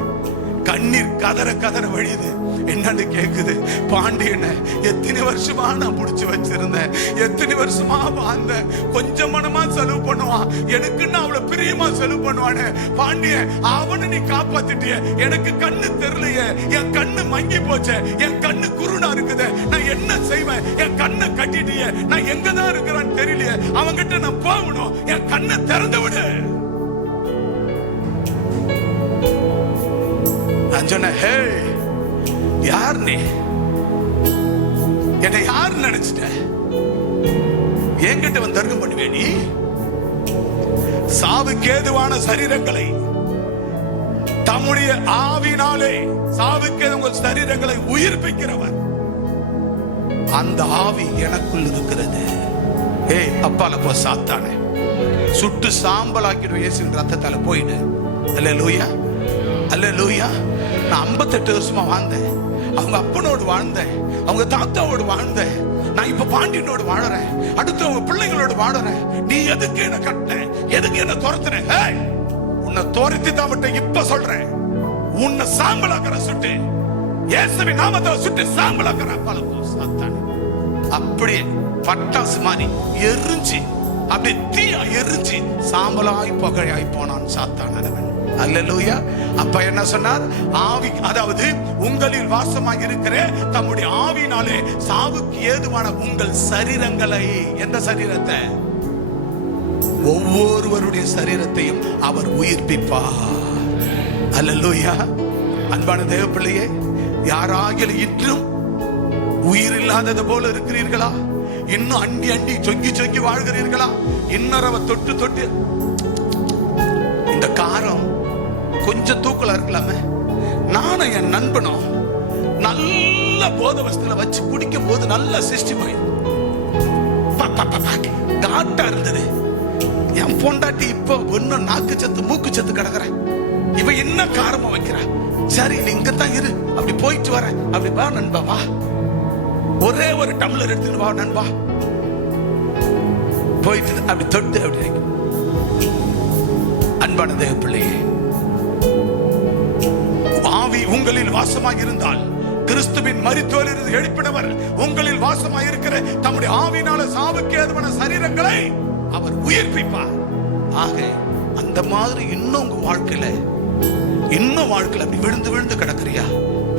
கண்ணீர் கதற வழியுது. என்னன்னு கேக்குது, பாண்டியன எத்தனை வருஷமா நான் புடிச்சு வச்சிருந்தேன், எத்தனை வருஷமா வாழ்ந்தேன், கொஞ்சம் மனமா செலவு பண்ணுவான், எனக்குன்னு அவ்வளவு பிரியமா செலவு பண்ணுவானே பாண்டியன், அவனை நீ காப்பாத்திட்டிய, எனக்கு கண்ணு தெரியலையே, என் கண்ணு மங்கி போச்சே, என் கண்ணு குருடா இருக்குது, நான் என்ன செய்வேன், என் கண்ணை கட்டிட்டிய, நான் எங்கதான் இருக்கிறான்னு தெரியலையே, அவன்கிட்ட நான் போகணும், என் கண்ணை திறந்து விடு. நான் சொன்னேன், ஹே யார் நீ, என்னை யார் நினைச்சிட்ட, என்கிட்ட வந்து தர்க்கம் பண்ணுவே நீ? சாவுக்கேதுவான சரீரங்களை தம்முடைய ஆவினாலே சாவுக்கேது உங்கள் சரீரங்களை உயிர்ப்பிக்கிறவர். அந்த ஆவி எனக்குள் இருக்கிறது. ஏய் அப்பால போ சாத்தானே, சுட்டு சாம்பலாக்கிடும் இயேசுவின் ரத்தத்தால போயிடு. அல்லேலூயா, அல்லேலூயா. நான் 58 வருஷமா வாழ்ந்தேன், அவங்க அப்பனோடு வாழ்ந்தேன், அவங்க தாத்தாவோடு வாழ்ந்தேன், நான் இப்ப பாண்டியனோடு வாழறேன், அடுத்து அவங்க பிள்ளைகளோடு வாழறேன். நீ எதுக்கு என்ன கட்டின, எதுக்கு என்ன துரத்துன? உன்னை துரத்தி தான் இப்ப சொல்றேன், உன்னை சாம்பலாக்கிற சுட்டு, இயேசுவின் நாமத்தில் சுட்டு சாம்பலாக்கிற சாத்தானே. அப்படியே பட்டாசு மாதிரி எரிஞ்சு, அப்படியே தீயா எரிஞ்சு சாம்பலாய் புகையாய் போனான் சாத்தானவன். அல்லேலூயா. அப்ப என்ன சொன்னார்? ஆவி, அதாவது உங்களில் வாசமாக இருக்கிற தம்முடைய ஆவினாலே சாவுக்கு ஏதுவான உங்கள் சரீரங்களை, எந்த சரீரத்தை? ஒவ்வொருவருடைய சரீரத்தையும் அவர் உயிர்ப்பிப்பார். அல்லேலூயா. அன்பான தேவ பிள்ளையே, யாராகிலும் இன்றும் உயிர் இல்லாதது போல இருக்கிறீர்களா? இன்னும் அண்டி சொங்கி வாழ்கிறீர்களா? இன்னொரு தொட்டு இந்த காரம் கொஞ்சம் தூக்கலா இருக்கலாமே. நானும் என் நண்பனும் நல்ல போத வஸ்துல வச்சு குடிக்கும் போது நல்ல சிஸ்டிமாய் காட்டா இருந்தது. என் பொண்டாட்டி இப்ப ஒன்னும் நாக்கு சத்து மூக்கு சத்து கிடக்குற, இவ என்ன காரமா வைக்கிற, சரி நீ இங்கதான் இரு, அப்படி போயிட்டு வர, அப்படி வா நண்பா வா, ஒரே ஒரு டம்ளர் எடுத்துட்டு வா நண்பா, போயிட்டு அப்படி தொட்டு அப்படி. அன்பான தேவ பிள்ளையே, ஆவி உங்களில் வாசமாக இருந்தால், கிறிஸ்துவின் மரித்தோரிலிருந்து எழுப்பினவர் உங்களில் வாசமாக இருக்கிற தம்முடைய ஆவியினால சாவுக்கு ஏதுவான சரீரங்களை அவர் உயிர்ப்பிப்பார். ஆக அந்த மாதிரி இன்னும் உங்க வாழ்க்கையில அப்படி விழுந்து கிடக்குறியா?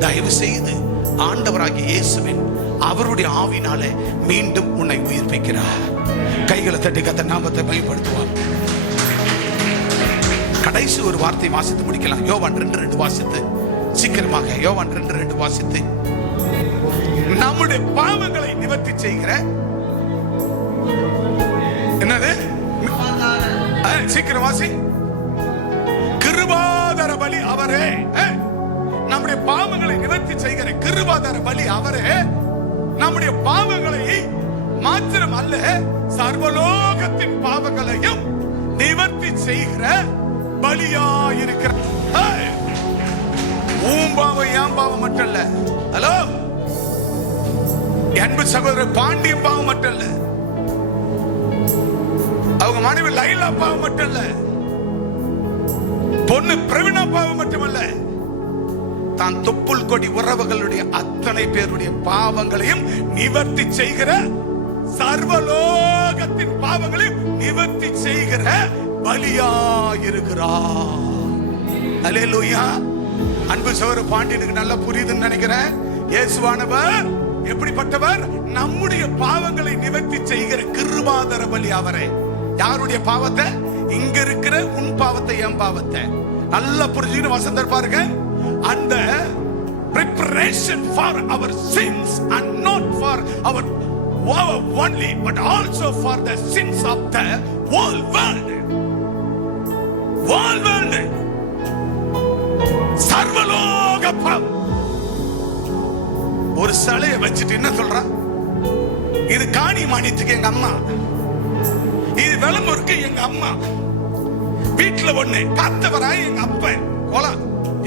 தயவு செய்து ஆண்டவராகிய இயேசுவின் அவருடைய ஆவினாலே மீண்டும் உன்னை உயிர்ப்பிக்கிறார். கைகளை தட்டி கர்த்தர் நாமத்தை பயன்படுத்துவார். கடைசி ஒரு வார்த்தை வாசித்து முடிக்கலாம். யோவான் 2:2 வாசித்து சீக்கிரமாக, யோவான் 2:2 வாசித்து, நம்முடைய பாவங்களை நிவர்த்தி செய்கிற, என்னது சீக்கிரம் வாசி, கிருபாதார பலி அவரே. நம்முடைய பாவங்களை நிவர்த்தி செய்கிற கிருபாதார பலி அவரே. நம்முடைய பாவங்களை மாத்திரம் அல்ல, சர்வலோகத்தின் பாவங்களையும் நிவர்த்தி செய்கிற பலியாயிருக்கிற. ஊம்பாவம் ஏன் பாவம் மட்டும் இல்ல, ஹலோ அன்பு சகோதரர் பாண்டியன் பாவம் மட்டும் இல்ல, அவங்க மனைவி லைலா பாவம் மட்டும் இல்ல, பொண்ணு பிரவீனா பாவம் மட்டுமல்ல, தான் தொப்புள் கொடி உறவுகளுடைய அத்தனை பேருடைய பாவங்களையும் நிவர்த்தி செய்கிற சர்வலோகத்தின் பாவங்களையும் நிவர்த்தி செய்கிற பலியாயிருக்கிறார். அல்லேலூயா. அன்பு சகோதர பாண்டியனுக்கு நல்லா புரியுதுன்னு நினைக்கிறேன். இயேசுவானவர் எப்படிப்பட்டவர்? நம்முடைய பாவங்களை நிவர்த்தி செய்கிற கிருபாதர பலி அவரே. யாருடைய பாவத்தை? இங்க இருக்கிற உன் பாவத்தை, என் பாவத்தை. நல்லா புரிஞ்சுக்கிட்டு வசந்தர் பாருங்க. அந்த preparation for our sins and not for our only but also for the sins of the whole world. சர்வலோக பாவம். ஒரு சிலையை வச்சுட்டு என்ன சொல்றான்? இது காணி மாணித்துக்கு எங்க அம்மா, இது விளம்பருக்கு எங்க அம்மா, வீட்டுல ஒண்ணு காத்தவராய எங்க அப்ப கொலை,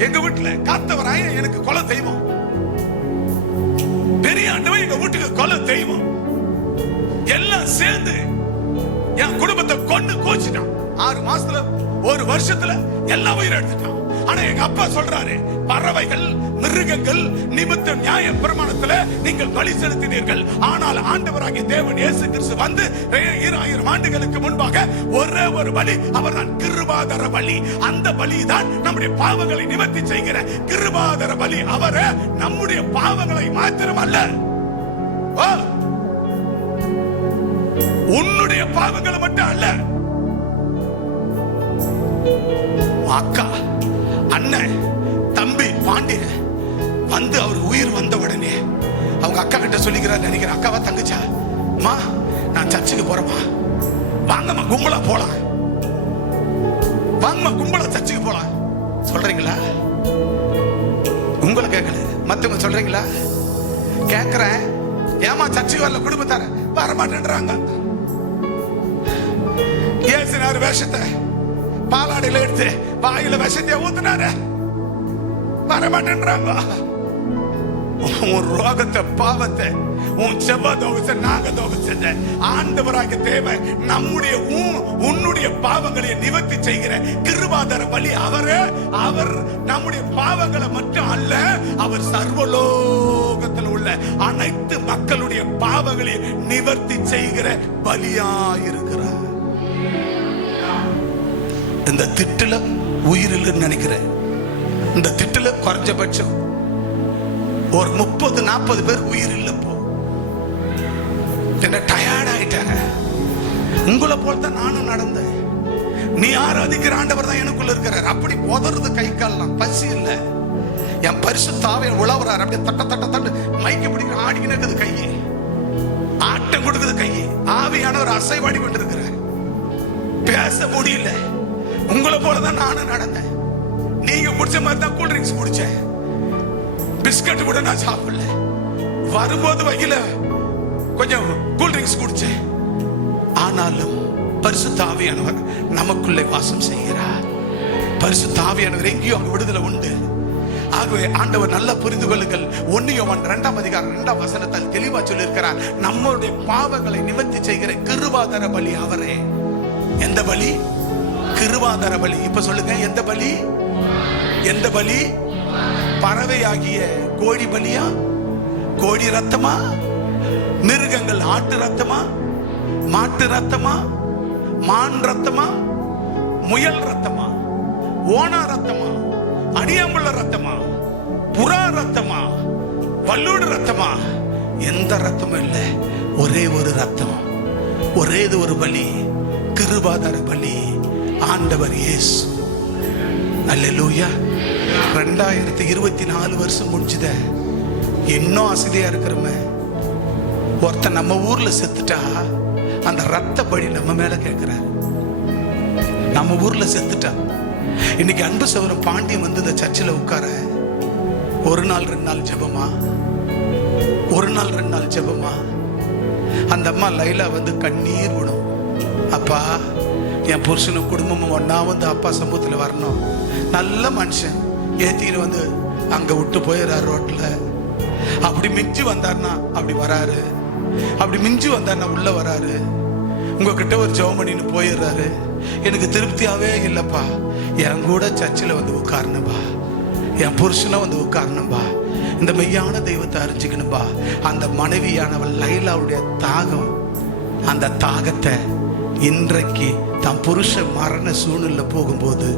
எங்க வீட்டுல காத்தவராய எனக்கு கொலை தெய்வம், பெரிய ஆண்டவன் எங்க வீட்டுக்கு கொலை தெய்வம், எல்லாம் சேர்ந்து என் குடும்பத்தை கொண்டு கோச்சிட்டான். 6 மாசத்துல 1 வருஷத்துல எல்லா உயிரை எடுத்துட்டான். ஆனா எங்க அப்பா சொல்றாரு, பறவைகள் மிருகங்கள் நிமித்த நியாய பிரமாணத்துல நீங்கள் பலி செலுத்தினீர்கள். ஆனால் ஆண்டவராகிய தேவன் இயேசு கிறிஸ்து வந்து 2000 ஆண்டுகளுக்கு முன்பாக ஒரே ஒரு பலி, அவர்தான் கிருபாதர பலி. அந்த பலி தான் நம்முடைய பாவங்களை நிவர்த்தி செய்கிற கிருபாதர பலி. அவரே நம்முடைய பாவங்களை மாத்திரமல்ல, உன்னுடைய பாவங்களை மட்டும் அல்ல, அக்கா, அண்ணன், தம்பி பாண்டிய வந்து அவர் உயிர் வந்த உடனே அவங்க அக்கா கிட்ட சொல்லிக்கிறார் நினைக்கிறேன். அக்காவா தங்கச்சா, அம்மா நான் சர்ச்சுக்கு போறேம்மா, வாங்கம்மா கும்பலா போலாம், வாங்கம்மா கும்பலா சர்ச்சுக்கு போலாம். சொல்றீங்களா? உங்களை கேட்கல, மத்தவங்க சொல்றீங்களா? கேட்கிறேன். ஏமா சர்ச்சுக்கு வரல? குடும்பத்தார வர மாட்டேன்றாங்க. ஏசுனார் வேஷத்தை பாலாடையில எடுத்து வாயில விஷத்தைய ஊத்துனாரு, வர மாட்டேன்றாங்க. உன் ரோகத்தை, பாவத்தை, உன் செவ்வ தோகத்தை, நாக தோகத்தை ஆண்டவராக தேவை நம்முடைய உன்னுடைய பாவங்களை நிவர்த்தி செய்கிற கிருபாதர பலி அவரே. அவர் நம்முடைய பாவங்களை மட்டும் அல்ல, அவர் சர்வலோகத்தில் உள்ள அனைத்து மக்களுடைய பாவங்களை நிவர்த்தி செய்கிற பலியாயிருக்கிறார். இந்த திட்டுல உயிரில் நினைக்கிறேன். இந்த திட்டுல குறைஞ்சபட்சம் ஒரு 30-40 பேர் உயிர் இல்ல. போ என்ன டயர்ட் ஆயிட்டாங்க. உங்களை போல தான் நானும் நடந்தேன். நீ ஆராதிக்கிற ஆண்டவர் தான் எனக்குள்ள இருக்கிறார். அப்படி உதறது கை கால்லாம், பசி இல்ல. என் பரிசுத்தாவே உழவுறாரு. அப்படியே தட்ட தட்ட தட்டு மைக்க பிடிக்கிற ஆடிக்கின்னு இருக்குது கையை, ஆட்டம் கொடுக்குது கையை. ஆவியானவர் அசைவாடி கொண்டிருக்கிறார். பேச முடியல. உங்களை போலதான் நானும் நடந்தேன். நீங்க குடிச்ச மாதிரி தான் கூல் ட்ரிங்க்ஸ் குடிச்சேன். பிஸ்கட் கூட நான் சாப்பிடல. வரும்போது வகையில கொஞ்சம் கூல் ட்ரிங்க்ஸ் குடிச்சேன். ஆனாலும் பரிசுத்த ஆவியானவர் நமக்குள்ளே வாசம் செய்கிறார். பரிசுத்த ஆவியானவர் எங்கேயும் அங்க விடுதலை உண்டு. ஆகவே ஆண்டவர் நல்லா புரிந்து கொள்ளுங்கள். 1 யோவான் 2ஆம் அதிகாரம் 2ஆம் வசனத்தில் தெளிவா சொல்லியிருக்கிறார், நம்மளுடைய பாவங்களை நிவர்த்தி செய்கிற கிருபாதர பலி அவரே. எந்த பலி? கிருபாதர பலி. இப்ப சொல்லுங்க, எந்த பலி? எந்த பலி? பறவையாகிய கோழி பலியா? கோழி ரத்தமா? மிருகங்கள் ஆட்டு ரத்தமா? மாட்டு ரத்தமா? மான் ரத்தமா? முயல் ரத்தமா? ஓனா ரத்தமா? அடியாமுள்ள ரத்தமா? புறா ரத்தமா? வல்லூடு ரத்தமா? எந்த ரத்தமும் இல்லை. ஒரே ஒரு ரத்தம், ஒரே ஒரு பலி, கிருபாதர பலி, ஆண்டவர் இயேசு. அல்லேலூயா. 2024 வருஷம் முடிச்சுத, இன்னும் அசதியா இருக்கிறோமே. ஒருத்தன் நம்ம ஊர்ல செத்துட்டா அந்த ரத்த பழி நம்ம மேல கேட்கிறார். நம்ம ஊர்ல செத்துட்டா. இன்னைக்கு அன்பு சகோதரன் பாண்டியன் வந்து இந்த சர்ச்சில் உட்கார 1 நாள் 2 நாள் ஜெபமா, 1 நாள் 2 நாள் ஜெபமா. அந்த அம்மா லைலா வந்து கண்ணீர் விடும். அப்பா, என் புருஷனும் குடும்பமும் ஒன்னா வந்து அப்பா சமூகத்தில் வரணும். நல்ல மனுஷன், ஏத்தின்னு வந்து அங்க விட்டு போயிடுறாரு ரோட்ல. அப்படி மிஞ்சி வந்தார்னா அப்படி வராரு, அப்படி மிஞ்சி வந்தார்னா உள்ள வராரு. உங்ககிட்ட ஒரு ஜெபம் பண்ணின்னு போயிடுறாரு. எனக்கு திருப்தியாவே இல்லப்பா, என் கூட சர்ச்சில் வந்து உட்காரணும்பா, என் புருஷனை வந்து உட்காரணும்பா, இந்த மெய்யான தெய்வத்தை அறிஞ்சுக்கணும்பா. அந்த மனைவியானவள் லைலாவுடைய தாகம், அந்த தாகத்தை இன்றைக்கு தன் புருஷன் மரண சூழ்நிலை போகும்போது,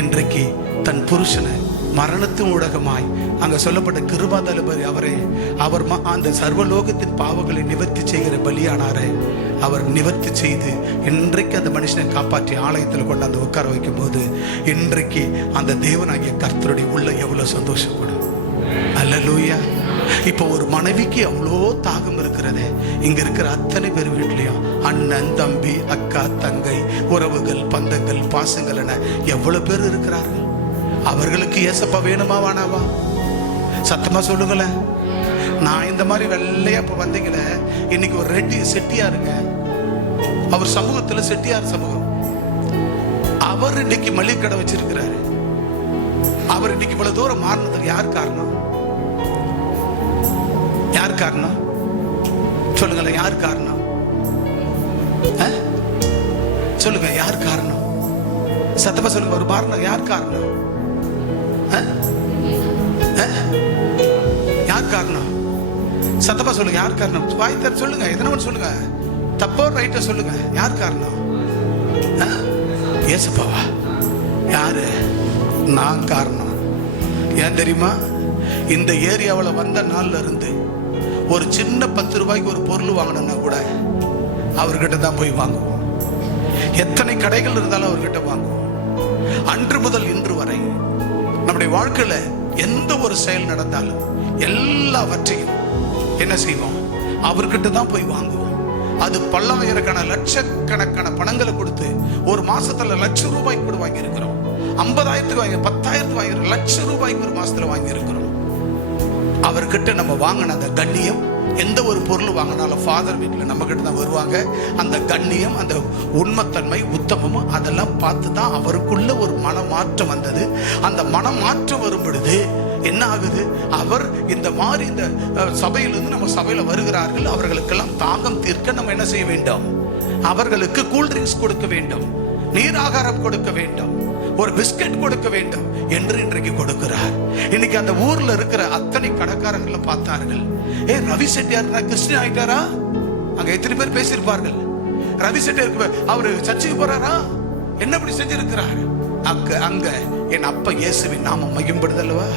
இன்றைக்கு தன் புருஷனை மரணத்தின் ஊடகமாய் அங்க சொல்லப்பட்ட கிருபாதலபதி அவரே, அவர் அந்த சர்வலோகத்தின் பாவங்களை நிவர்த்தி செய்கிற பலியானாரே, அவர் நிவர்த்தி செய்து இன்றைக்கு அந்த மனுஷனை காப்பாற்றி ஆலயத்தில் கொண்டாந்து உட்கார வைக்கும் போது, இன்றைக்கு அந்த தேவனாகிய கர்த்தருடைய உள்ள எவ்வளவு சந்தோஷப்படும். அல்லேலூயா. இப்போ ஒரு மனைவிக்கு அவ்வளோ தாகம் இருக்கிறதே, இங்க இருக்கிற அத்தனை பேர் வீட்லயும் அண்ணன், தம்பி, அக்கா, தங்கை, உறவுகள், பந்தங்கள், பாசங்கள் என எவ்வளவு பேர் இருக்கிறார்கள். அவர்களுக்கு ஏசப்பா வேணுமா வேணாவா? சத்தமா சொல்லுங்களேன். நான் இந்த மாதிரி வெள்ளையா இப்ப வந்தீங்களே, இன்னைக்கு ஒரு ரெட்டி செட்டியாருங்க, அவர் சமூகத்துல செட்டியார் சமூகம், அவர் இன்னைக்கு மளிகை கடை வச்சிருக்கிறாரு. அவர் இன்னைக்கு இவ்வளவு தூரம் மாறினதுக்கு யார் காரணம்? யார் காரணம் சொல்லுங்களேன். யார் காரணம் சொல்லுங்க. யார் காரணம்? சத்தமா சொல்லுங்க. ஒரு மாறின யார் காரணம்? யார் காரணம்? சத்தமா சொல்லுங்க. யார் காரணம்? வாய்த்தார் சொல்லுங்க. எதனா சொல்லுங்க. தப்போ ரைட்ட சொல்லுங்க. யார் காரணம்? ஏசப்பாவா? யாரு? நான் காரணம். ஏன் தெரியுமா? இந்த ஏரியாவில் வந்த நாள்ல இருந்து ஒரு சின்ன 10 ரூபாய்க்கு ஒரு பொருள் வாங்கணும்னா கூட அவர்கிட்ட தான் போய் வாங்குவோம். எத்தனை கடைகள் இருந்தாலும் அவர்கிட்ட வாங்குவோம். அன்று முதல் இன்று வரை நம்முடைய வாழ்க்கையில எந்த ஒரு செயல் நடந்தாலும் எல்லாவற்றையும் என்ன செய்வோம்? அவர்கிட்ட தான் போய் வாங்குவோம். அது பல்லாயிரக்கணக்கான லட்சக்கணக்கான பணங்களை கொடுத்து ஒரு மாசத்துல லட்சம் ரூபாய்க்கு கூட வாங்கி இருக்கிறோம். 50,000 வாங்கி 10,000 வாங்கி லட்சம் ரூபாய்க்கு ஒரு மாசத்துல வாங்கி இருக்கிறோம். அவர்கிட்ட நம்ம வாங்கின அந்த கண்ணியம், எந்த ஒரு பொருள் வாங்கினாலும் ஃபாதர் வீட்டில் நம்ம கிட்ட தான் வருவாங்க. அந்த கண்ணியம், அந்த உண்மைத்தன்மை, உத்தமமும் அதெல்லாம் பார்த்து தான் அவருக்குள்ள ஒரு மனமாற்றம் வந்தது. அந்த மனமாற்றம் வரும் பொழுது என்ன ஆகுது? அவர் இந்த மாதிரி இந்த சபையிலிருந்து நம்ம சபையில வருகிறார்கள், அவர்களுக்கெல்லாம் தாகம் தீர்க்க நம்ம என்ன செய்ய வேண்டும்? அவர்களுக்கு கூல்ட்ரிங்க்ஸ் கொடுக்க வேண்டும், நீர் ஆகாரம் கொடுக்க வேண்டும், ஒரு பிஸ்கட் கொடுக்க வேண்டும் என்று இன்றைக்கு கொடுக்கிறார். இன்னைக்கு அந்த ஊர்ல இருக்கிற அத்தனை கடைக்காரங்களை பார்த்தார்கள். ரவி செட்டியார் கிறிஸ்டியன் ஆயிட்டாரா? அங்க எத்தனை பேர் பேசியிருப்பார்கள். ரவி செட்டியார் அவரு சர்ச்சைக்கு போறாரா? என்ன இப்படி செஞ்சிருக்கிறார்? அங்க என் அப்பா இயேசுவின் நாமம் மகிம்படுதல்லவா?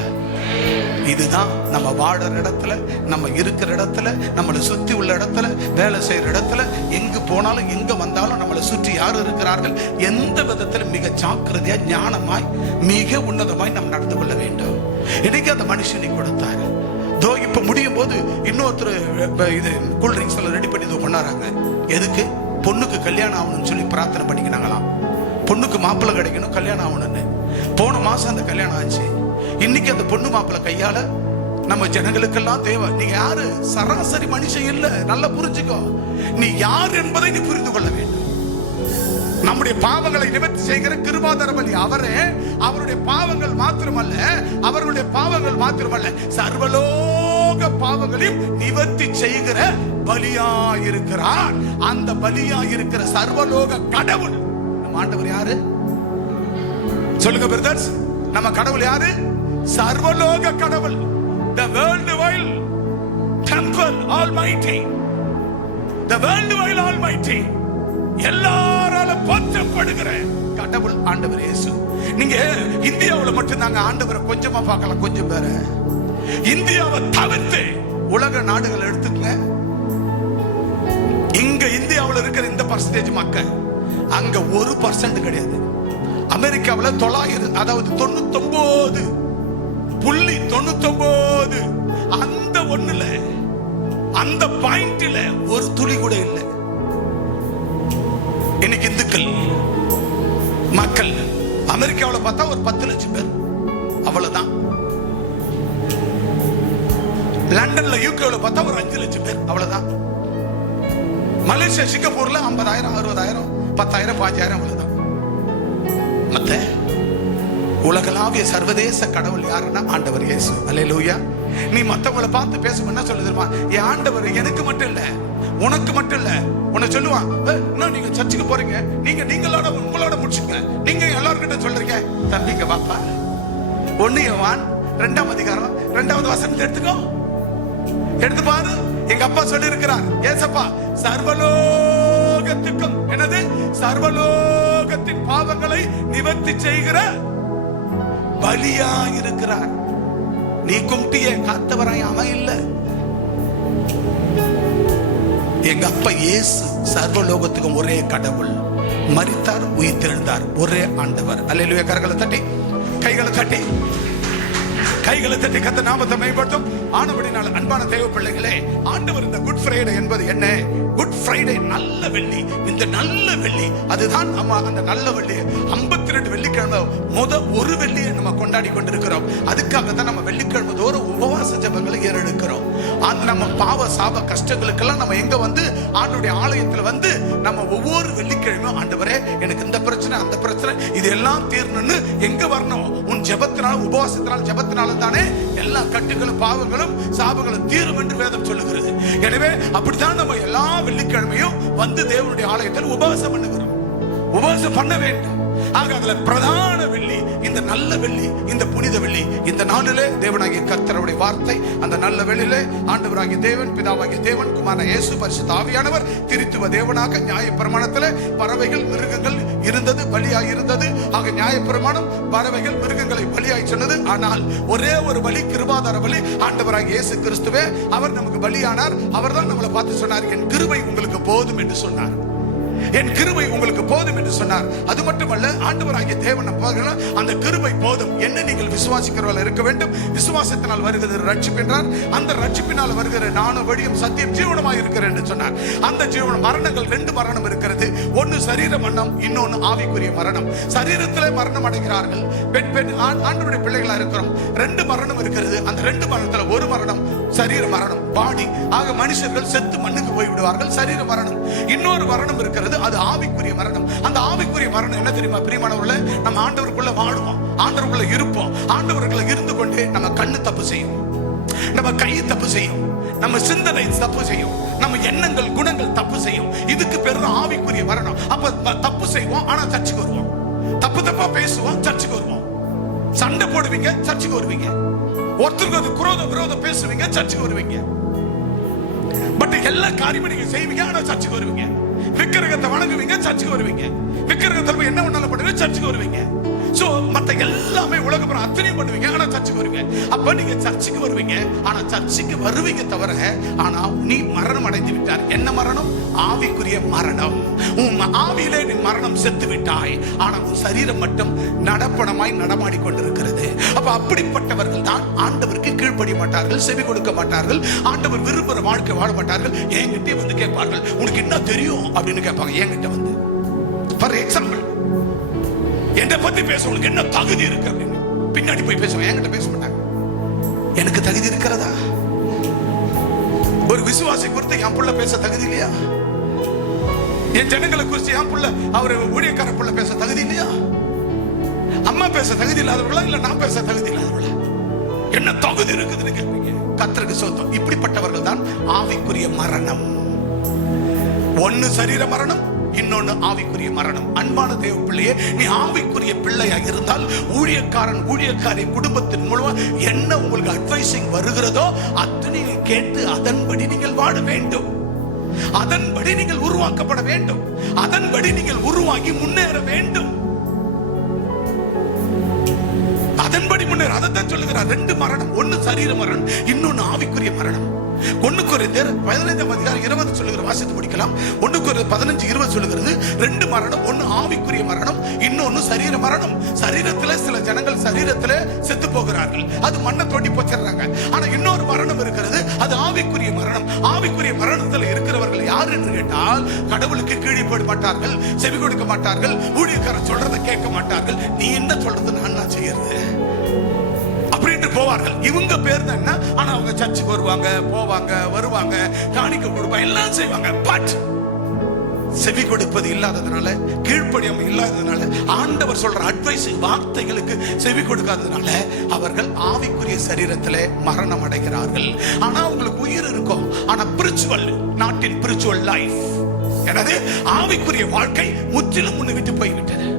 இதுதான் நம்ம வாழற இடத்துல, நம்ம இருக்கிற இடத்துல, நம்மளை சுத்தி உள்ள இடத்துல, வேலை செய்யற இடத்துல, எங்கு போனாலும் எங்க வந்தாலும் நம்மளை சுற்றி யார் இருக்கிறார்கள், எந்த விதத்தில் மிக ஜாக்கிரதையா ஞானமாய் மிக உன்னதமாய் நாம் நடந்து கொள்ள வேண்டும். இன்னைக்கு அந்த மனுஷனை கொடுத்தாரு. தோ இப்ப முடியும் போது இன்னொருத்தர் இது கூல்ட்ரிங்க்ஸ் எல்லாம் ரெடி பண்ணி கொண்டாடுறாங்க. எதுக்கு? பொண்ணுக்கு கல்யாணம் ஆகணும்னு சொல்லி பிரார்த்தனை பண்ணிக்கினாங்களாம். பொண்ணுக்கு மாப்பிள்ளை கிடைக்கணும், கல்யாணம் ஆகணும்னு. போன மாசம் அந்த கல்யாணம் ஆச்சு. இன்னைக்கு அந்த பொண்ணு மாப்பிள்ளை கையால நம்ம ஜனங்களுக்கெல்லாம் தேவை. நீ யாரு? சராசரி மனுஷன் இல்ல. நல்லா புரிஞ்சுக்கோ. நீ யார் என்பதை நீ புரிந்து கொள்ள வேண்டும். நம்முடைய பாவங்களை நிவர்த்தி செய்கிற கிருபாதார பலி அவரே. அவருடைய பாவங்கள் மாத்திரமல்ல, அவர்களுடைய பாவங்கள் மாத்திரமல்ல, சர்வலோக பாவங்களையும் நிவர்த்தி செய்கிற பலியாயிருக்கிறார். அந்த பலியாயிருக்கிற சர்வலோக கடவுள் நம்ம ஆண்டவர் யாரு? சொல்லுங்க பிரதர்ஸ். நம்ம கடவுள் யாரு? சர்வலோக கடவுள். The worldwide temple almighty. The worldwide almighty. எல்லாராலும் போற்றப்படுகிற கடவுள் ஆண்டவர் இயேசு. நீங்க இந்தியாவுல மட்டும் தாங்க ஆண்டவரை கொஞ்சமா பார்க்கலாம். கொஞ்சம் பேர இந்தியாவை தவிர்த்து உலக நாடுகள் எடுத்துக்கங்க. இங்க இந்தியாவுல இருக்கிற இந்த பர்சன்டேஜ் மக்கள் அங்க 1% கிடையாது. அமெரிக்காவில் 900, அதாவது 99.99 அந்த ஒண்ணுல, அந்த பாயிண்ட்ல ஒரு துளி கூட இல்லை. இன்னைக்கு இந்துக்கள் மக்கள் அமெரிக்காவில் பார்த்தா ஒரு 10 லட்சம் பேர், அவ்வளவுதான். லண்டன்ல யூகேல பார்த்தா ஒரு 5 லட்சம் பேர், அவ்வளவுதான். மலேசியா சிங்கப்பூர்ல 50,000 60,000 10,000 5,000 அவ்வளவுதான். மத்த உலகளாவிய சர்வதேச கடவுள் யாருன்னா ஆண்டவர் இயேசு. அல்லேலூயா. நீ மத்தவங்களை பார்த்து பேசும் என்ன சொல்லு தெரியுமா? என் ஆண்டவர் எனக்கு மட்டும் இல்ல, உனக்கு மட்டும் இல்ல. உன்னை சொல்லுவான், நீங்க சர்ச்சுக்கு போறீங்க, நீங்களோட உங்களோட முடிச்சுங்க, நீங்க எல்லாருக்கிட்ட சொல்றீங்க. தம்பிங்க பாப்பா, 1 யோவான் 2ஆம் அதிகாரம் 2வது வசனத்தை எடுத்துக்கோ, எடுத்து பாரு. எங்க அப்பா சொல்லி இருக்கிறார், ஏசப்பா சர்வலோகத்துக்கும் என்னது சர்வலோகத்தின் பாவங்களை நிவர்த்தி செய்கிற பலியாயிருக்கிறார். நீ கும்பிட்டிய காத்தவராய் அவன் இல்ல. எங்க அப்பா இயேசு சர்வலோகத்துக்கும் ஒரே கடவுள், மரித்தார், உயிர்த்தெழுந்தார், ஒரே ஆண்டவர். அல்லேலூயா. கரங்களை தட்டி, கைகளை தட்டி, கைகளை தட்டி கத்த நாமத்தை மேம்படுத்தும். ஆனபடினால அன்பான தேவ பிள்ளைகளே, ஆண்டவர் இந்த குட் ஃப்ரைடே என்பது என்ன? குட் ஃப்ரைடே, நல்ல வெள்ளி. இந்த நல்ல வெள்ளி அதுதான் அம்மா, அந்த நல்ல வெள்ளி 52 வெள்ளிக்கிழமை ஒரு வெள்ளியை நம்ம கொண்டாடி கொண்டிருக்கிறோம். அதுக்காக தான் நம்ம வெள்ளிக்கிழமை தோறும் உபவாச ஜெபங்களை ஏறெடுக்கிறோம். அந்த நம்ம பாவ சாப கஷ்டங்களுக்கெல்லாம் நம்ம எங்க வந்து ஆண்டுடைய ஆலயத்தில் வந்து நம்ம ஒவ்வொரு வெள்ளிக்கிழமையும் ஆண்டவரே எனக்கு இந்த பிரச்சனை அந்த பிரச்சனை இதெல்லாம் தீரணும்னு எங்க வரணும்? உன் ஜெபத்தினால, உபவாசத்தினால், ஜெபத்தினால தானே எல்லா கட்டுகளும் பாவங்களும் சாபங்களும் தீரும் என்று வேதம் சொல்லுகிறது. எனவே அப்படித்தான் நம்ம எல்லா வெள்ளிக்கிழமையும் வந்து தேவனுடைய ஆலயத்தில் உபவாசம் பண்ணுகிறோம். உபவாசம் பண்ண வேண்டும். ஆக அதுல பிரதான வெள்ளி இந்த நல்ல வெள்ளி, இந்த புனித வெள்ளி. இந்த நாளிலே தேவனாகிய கர்த்தருடைய வார்த்தை, அந்த நல்ல வெள்ளியிலே ஆண்டவராகிய தேவன், பிதாவாகிய தேவன், குமாரனாகிய இயேசு, பரிசுத்த ஆவியானவர் திருத்துவ தேவனாக நியாயப்பிரமாணத்திலே பறவைகள் மிருகங்கள் இருந்தது, பலியாய் இருந்தது. ஆக நியாயப்பிரமாணம் பறவைகள் மிருகங்களை பலியாய் சொன்னது. ஆனால் ஒரே ஒரு பலி, கிருபாதார பலி, ஆண்டவராகிய இயேசு கிறிஸ்துவே அவர் நமக்கு பலியானார். அவர் தான் நம்மளை பார்த்து சொன்னார், என் கிருபை உங்களுக்கு போதும் என்று சொன்னார். என் கிருபை உங்களுக்கு போதும் என்று சொன்னார். அது மட்டுமல்ல, ஆண்டவராகிய தேவன் அந்த கிருபை போதும் என்ன நீங்கள் விசுவாசிக்கிறவர்கள் இருக்க வேண்டும். விசுவாசத்தினால் வருகிற ரட்சிப்பு என்றார். அந்த ரட்சிப்பினால் வருகிற நானும் வழியும் சத்தியம் ஜீவனமாக இருக்கிறேன் என்று சொன்னார். அந்த ஜீவன மரணங்கள் 2 மரணம் இருக்கிறது. ஒன்னு சரீர மரணம், இன்னொன்னு ஆவிக்குரிய மரணம். சரீரத்திலே மரணம் அடைகிறார்கள். பெண் ஆண்டவருடைய பிள்ளைகளா இருக்கிறோம். 2 மரணம் இருக்கிறது. அந்த 2 மரணத்துல ஒரு மரணம் சரீர மரணம், பாடி. ஆக மனுஷர்கள் செத்து மண்ணுக்கு போய் விடுவார்கள், சரீர மரணம். இன்னொரு மரணம் இருக்கிறது, அது ஆவிக்குரிய மரணம். அந்த ஆவிக்குரிய மரணம் என்ன தெரியுமா பிரியமானவர்களே? நம்ம ஆண்டவருக்குள்ள வாழுவோம், ஆண்டவருக்குள்ள இருப்போம். ஆண்டவருக்குள்ள இருந்து கொண்டே நம்ம கண்ணு தப்பு செய்யும், நம்ம கை தப்பு செய்யும், நம்ம சிந்தனை தப்பு செய்யும், நம்ம எண்ணங்கள் குணங்கள் தப்பு செய்யும். இதுக்கு பேர் தான் ஆவிக்குரிய மரணம். அப்ப தப்பு செய்வோம், ஆனா சர்ச்சுக்கு வருவோம். தப்பு தப்பா பேசுவோம், சர்ச்சுக்கு வருவோம். சண்டை போடுவீங்க, சர்ச்சுக்கு வருவீங்க. ஒருத்தருக்கு விரோதம் பேசுவீங்க, சர்ச்சுக்கு வருவீங்க. பட் எல்லா காரியமும் நீங்க செய்வீங்க, ஆனா சர்ச்சுக்கு வருவீங்க. விக்கிரகத்தை வணங்குவீங்க, சர்ச்சுக்கு வருவீங்க. விக்கிரகத்தில் என்ன ஒண்ணாலும் பண்ணுவீங்க, சர்ச்சுக்கு வருவீங்க. சோ மத்த எல்லாமே உலகம் அத்தனையும் பண்ணுவீங்க, ஆனா சர்ச்சுக்கு வருவீங்க. அப்ப நீங்க சர்ச்சுக்கு வருவீங்க, ஆனா சர்ச்சுக்கு வருவீங்க தவிர, ஆனா நீ மரணம் அடைந்து விட்டார். என்ன மரணம்? ஆவிக்குரிய மரணம். உன் ஆவியிலே நீ மரணம் செத்து விட்டாய், ஆனா உன் சரீரம் மட்டும் நடப்பணமாய் நடமாடி கொண்டிருக்கிறது. அப்ப அப்படிப்பட்டவர்கள் தான் ஆண்டவருக்கு கீழ்ப்படிய மாட்டார்கள், செவி கொடுக்க மாட்டார்கள், ஆண்டவர் விரும்புகிற வாழ்க்கை வாழ மாட்டார்கள். என்கிட்ட வந்து கேட்பார்கள், உனக்கு என்ன தெரியும் அப்படின்னு கேட்பாங்க. என்கிட்ட வந்து ஃபார் எக்ஸாம்பிள், என்னை பத்தி பேச உங்களுக்கு என்ன தகுதி இருக்கு அப்படின்னு பின்னாடி போய் பேசுவாங்க. என்கிட்ட பேச மாட்டாங்க. எனக்கு தகுதி இருக்கிறதா? ஒரு விசுவாசி குறித்து என் புள்ள பேச தகுதி இல்லையா? என் ஜனங்களை குறித்து என் புள்ள, அவர் ஊழியக்கார புள்ள பேச தகுதி இல்லையா? அம்மா பேச தகுதி இல்லாதவர்களா, இல்ல நான் பேச தகுதி இல்லாதவர்களா? என்ன தகுதி இருக்குதுன்னு கேட்பீங்க. கர்த்தருக்கு சொந்தம். இப்படிப்பட்டவர்கள் தான் ஆவிக்குரிய மரணம். ஒன்னு சரீர மரணம், இன்னொன்னு ஆவிக்குரிய மரணம். அன்பான தேவ பிள்ளையே, நீ ஆவிக்குரிய பிள்ளையாக இருந்தால் ஊழியக்காரி குடும்பத்தின் மூலமா என்ன உங்களுக்கு அட்வைசிங் வருகிறதோ அத்தனை கேட்டு அதன்படி நீங்கள் வாழ வேண்டும். அதன்படி நீங்கள் உருவாக்கப்பட வேண்டும். அதன்படி நீங்கள் உருவாகி முன்னேற வேண்டும். அதன்படி முன்னேற. அதைத்தான் சொல்லுகிறார். 2 மரணம், ஒன்னு சரீர மரணம், இன்னொன்னு ஆவிக்குரிய மரணம். 1 கொரிந்தியர் 15:20 சொல்லுகிற, வாசித்து முடிக்கலாம். 1 கொரிந்தியர் 15:20 சொல்லுகிறது, 2 மரணம். ஒன்னு ஆவிக்குரிய மரணம், இன்னொன்னு சரீர மரணம். சரீரத்துல சில ஜனங்கள் சரீரத்துல செத்து போகிறார்கள், அது மண்ணை தோண்டி போச்சிடுறாங்க. ஆனா இன்னொரு மரணம் இருக்கிறது, அது ஆவிக்குரிய மரணம். ஆவிக்குரிய மரணத்துல இருக்கிறவர்கள் யார் என்று கேட்டால், கடவுளுக்கு கீழ்ப்படிய மாட்டார்கள், செவி கொடுக்க மாட்டார்கள், ஊழியக்காரர் சொல்றதை கேட்க மாட்டார்கள். நீ என்ன சொல்றது, நான் செய்யறது அப்படின்ட்டு போவார்கள். இவங்க பேர் தான் என்ன? ஆனா அவங்க சர்ச்சுக்கு வருவாங்க, போவாங்க, வருவாங்க, காணிக்கை கொடுப்பாங்க, எல்லாம் செய்வாங்க. பட் செவி கொடுப்பது இல்லாததுனால, கீழ்ப்படியாம இல்லாததுனால, ஆண்டவர் சொல்ற அட்வைஸ் வார்த்தைகளுக்கு செவி கொடுக்காததுனால அவர்கள் ஆவிக்குரிய சரீரத்திலே மரணம் அடைகிறார்கள். ஆனா உங்களுக்கு உயிர் இருக்கும், ஆனா spiritual, not in spiritual life. எனவே ஆவிக்குரிய வாழ்க்கை முற்றிலும் உன்னை விட்டு போய்விட்டது.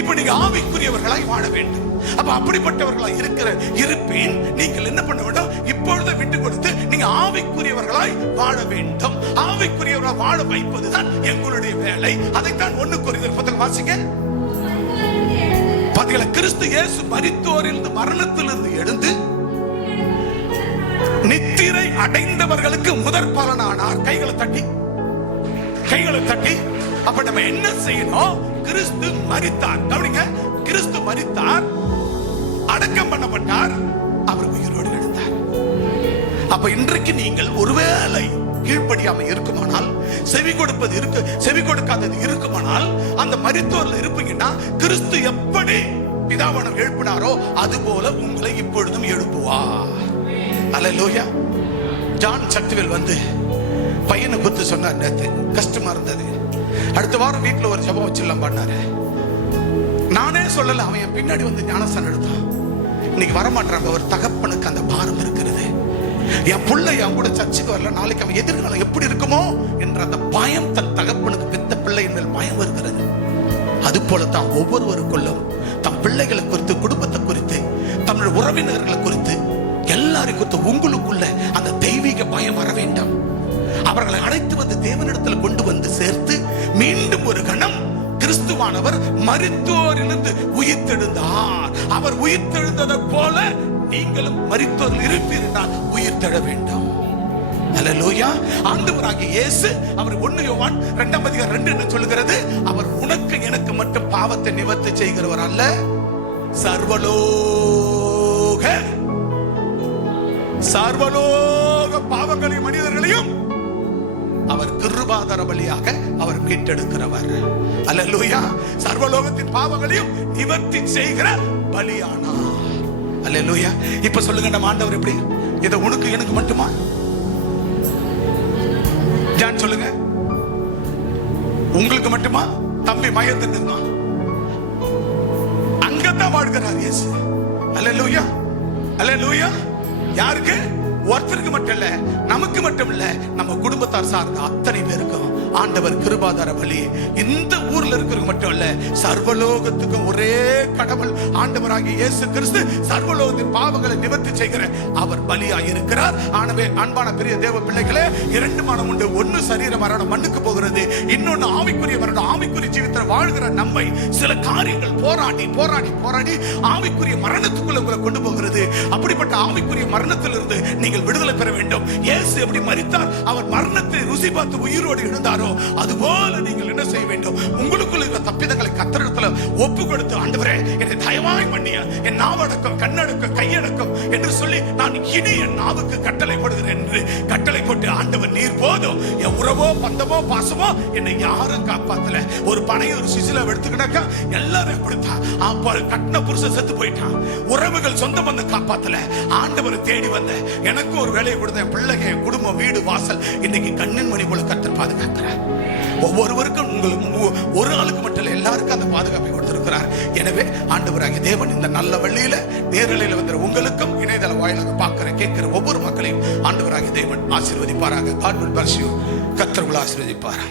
இப்ப நீங்க ஆவிக்குரியவர்களாய் வாழ வேண்டும். அப்ப அப்படிப்பட்டவர்களா இருப்பின் நீங்கள் என்ன பண்ண வேண்டும்? இப்பொழுது விட்டு கொடுத்து நீங்க ஆவிக்குரியவர்களாய் வாழ வேண்டும். ஆவிக்குரியவர்களாய் வாழ வைப்பதுதான் எங்களுடைய வேலை. அதைத்தான் 1 கொரிந்தியர் 10 வாசிங்க. பாத்தீங்களா? கிறிஸ்து இயேசு மரித்தோரிலிருந்து மரணத்திலிருந்து எழுந்து நித்திரை அடைந்தவர்களுக்கு முதற் பலனானார். கைகளை தட்டி அப்ப நம்ம என்ன செய்யணும்? கிறிஸ்து மரித்தார். கவனிங்க, கிறிஸ்து மரித்தார், அடக்கம் பண்ணப்பட்டார், அவர் உயிரோடு எழுந்தார். அப்ப இன்றைக்கு நீங்கள் ஒருவேளை கீழ்ப்படியாம இருக்குமானால், செவி கொடுக்காதது இருக்குமானால், அந்த மரித்தோர்ல இருப்பீங்கன்னா கிறிஸ்து எப்படி பிதாவானவர் எழுப்பினாரோ அது போல உங்களை இப்பொழுதும் எழுப்புவார். அல்லேலூயா. ஜான் சக்திவேல் வந்து பையனை குத்து சொன்னார். நேத்து கஷ்டமா இருந்தது. அடுத்த வாரம் வீட்டுல ஒரு ஜெபம் வச்சிடலாம் பண்ணாரு. நானே சொல்லல, அவன் என் பின்னாடி வந்து ஞானஸ்தானம் எடுத்தான். இன்னைக்கு வரமாட்டாங்க. ஒரு தகப்பனுக்கு அந்த பாரம் இருக்கிறது. என் பிள்ளை என் கூட சர்ச்சுக்கு வரல, நாளைக்கு அவன் எதிர்காலம் எப்படி இருக்குமோ என்ற அந்த பயம் தன் தகப்பனுக்கு பெத்த பிள்ளையின் மேல் பயம் இருக்கிறது. அது போலத்தான் ஒவ்வொருவருக்குள்ளும் தம் பிள்ளைகளை குறித்து, குடும்பத்தை குறித்து, தமிழ் உறவினர்களை குறித்து, எல்லாரும் குறித்து உங்களுக்குள்ள அந்த தெய்வீக பயம் வர வேண்டும். அவர்களை அழைத்து வந்து தேவனிடத்தில் கொண்டு வந்து சேர்த்து மீண்டும் ஒரு கணம் கிறிஸ்துவானவர் மரித்தோரிலிருந்து உயிர்த்தெழுந்தார். அவர் உயிர்த்தெழுந்ததை போல நீங்களும் மரித்தோரில் இருப்பீர்கள், உயிர்த்தெழ வேண்டும். அல்லேலூயா. ஆண்டவராகிய இயேசு அவர் 1 யோவான் 2:2 என்ன சொல்லுகிறது? அவர் உனக்கு எனக்கு மட்டும் பாவத்தை நிவர்த்தி செய்கிறவர் அல்ல, சர்வலோக பாவங்களையும் மனிதர்களையும் அவர் கிருபாதார பலியாக அவர் மீட்டெடுக்கிறவர். அல்லேலூயா. சர்வலோகத்தின் பாவங்களையும் நிவர்த்தி செய்கிற பலியானார். அல்லேலூயா. இப்ப சொல்லுங்க, நம்ம ஆண்டவர் எப்படி? இதை உனக்கு எனக்கு மட்டுமா? ஜான் சொல்லுங்க, உங்களுக்கு மட்டுமா? தம்பி மயத்துக்கு அங்கதான் வாழ்கிறார் இயேசு. அல்லேலூயா. அல்லேலூயா. யாருக்கு? ஒருத்தருக்கு மட்டும் இல்ல, நமக்கு மட்டும் இல்ல, நம்ம குடும்பத்தார் சார்ந்த அத்தனை பேருக்கும் ஆண்டவர் கிருபாதார பலி. இந்த ஊர்ல இருக்கிறவங்க மட்டும் இல்ல, சர்வலோகத்துக்கும் ஒரே கடவுள் ஆண்டவராகிய இயேசு கிறிஸ்து சர்வலோகத்தின் பாவங்களை நிவர்த்தி செய்கிற அவர் பலியாய் இருக்கிறார். ஆனவே அன்பான பெரிய தேவ பிள்ளைகளே, 2 மனம் உண்டு. 1 சரீர மரணம் மண்ணுக்கு போகிறது, இன்னொன்னு ஆவிக்குரிய மரணம். ஆவிக்குரிய ஜீவிதத்தில் வாழ்கிற நம்மை சில காரியங்கள் போராடி போராடி போராடி ஆவிக்குரிய மரணத்துக்குள்ள உங்களை கொண்டு போகிறது. அப்படிப்பட்ட ஆவிக்குரிய மரணத்திலிருந்து நீங்கள் விடுதலை பெற வேண்டும். இயேசு எப்படி மரித்தார், அவர் மரணத்தை ருசி பார்த்து உயிரோடு எழுந்தாரோ அதுபோல நீங்கள் என்ன செய்ய வேண்டும்? உங்களுக்குள்ள இருக்கிற தப்பிதங்களை கர்த்தரிடத்துல ஒப்பு கொடுத்து, ஆண்டவரே என்னை தயவாய் மன்னிய, என் நாவடக்கம், கண்ணடக்கம், கையடக்கம் என்று சொல்லி நான் இனி என் நாவுக்கு கட்டளை போடுகிறேன் என்று கட்டளை போட்டு, ஆண்டவர் நீர் போதும், என் உறவோ பந்தமோ பாசமோ என்னை யாரும் காப்பாத்தல. ஒரு பனையை ஒரு சிசில எடுத்துக்கிட்டாக்கா எல்லாரும் எப்படித்தான் அப்ப கட்டின புருஷன் செத்து போயிட்டான், உறவுகள் சொந்த பந்தம் காப்பாத்தல. ஆண்டவரை தேடி வந்த எனக்கு ஒரு வேலையை கொடுத்த என் பிள்ளைங்க, என் குடும்பம், வீடு வாசல் இன்னைக்கு கண்ணின் மணி போல கர்த்தர் பாதுகாக்கிறார். ஒவ்வொருவருக்கும் உங்களுக்கு ஒரு ஆளுக்கு மட்டும் இல்ல, எல்லாருக்கும் அந்த பாதுகாப்பை கொடுத்திருக்கிறார். எனவே ஆண்டவராகிய தேவன் இந்த நல்ல வழியில நேரலையில வந்து உங்களுக்கும் இணையதள வாயிலாக பார்க்கிற கேட்கிற ஒவ்வொரு மக்களையும் ஆண்டவராகிய தேவன் ஆசீர்வதிப்பாராக. God will bless you. கர்த்தர் உங்களை ஆசீர்வதிப்பார்.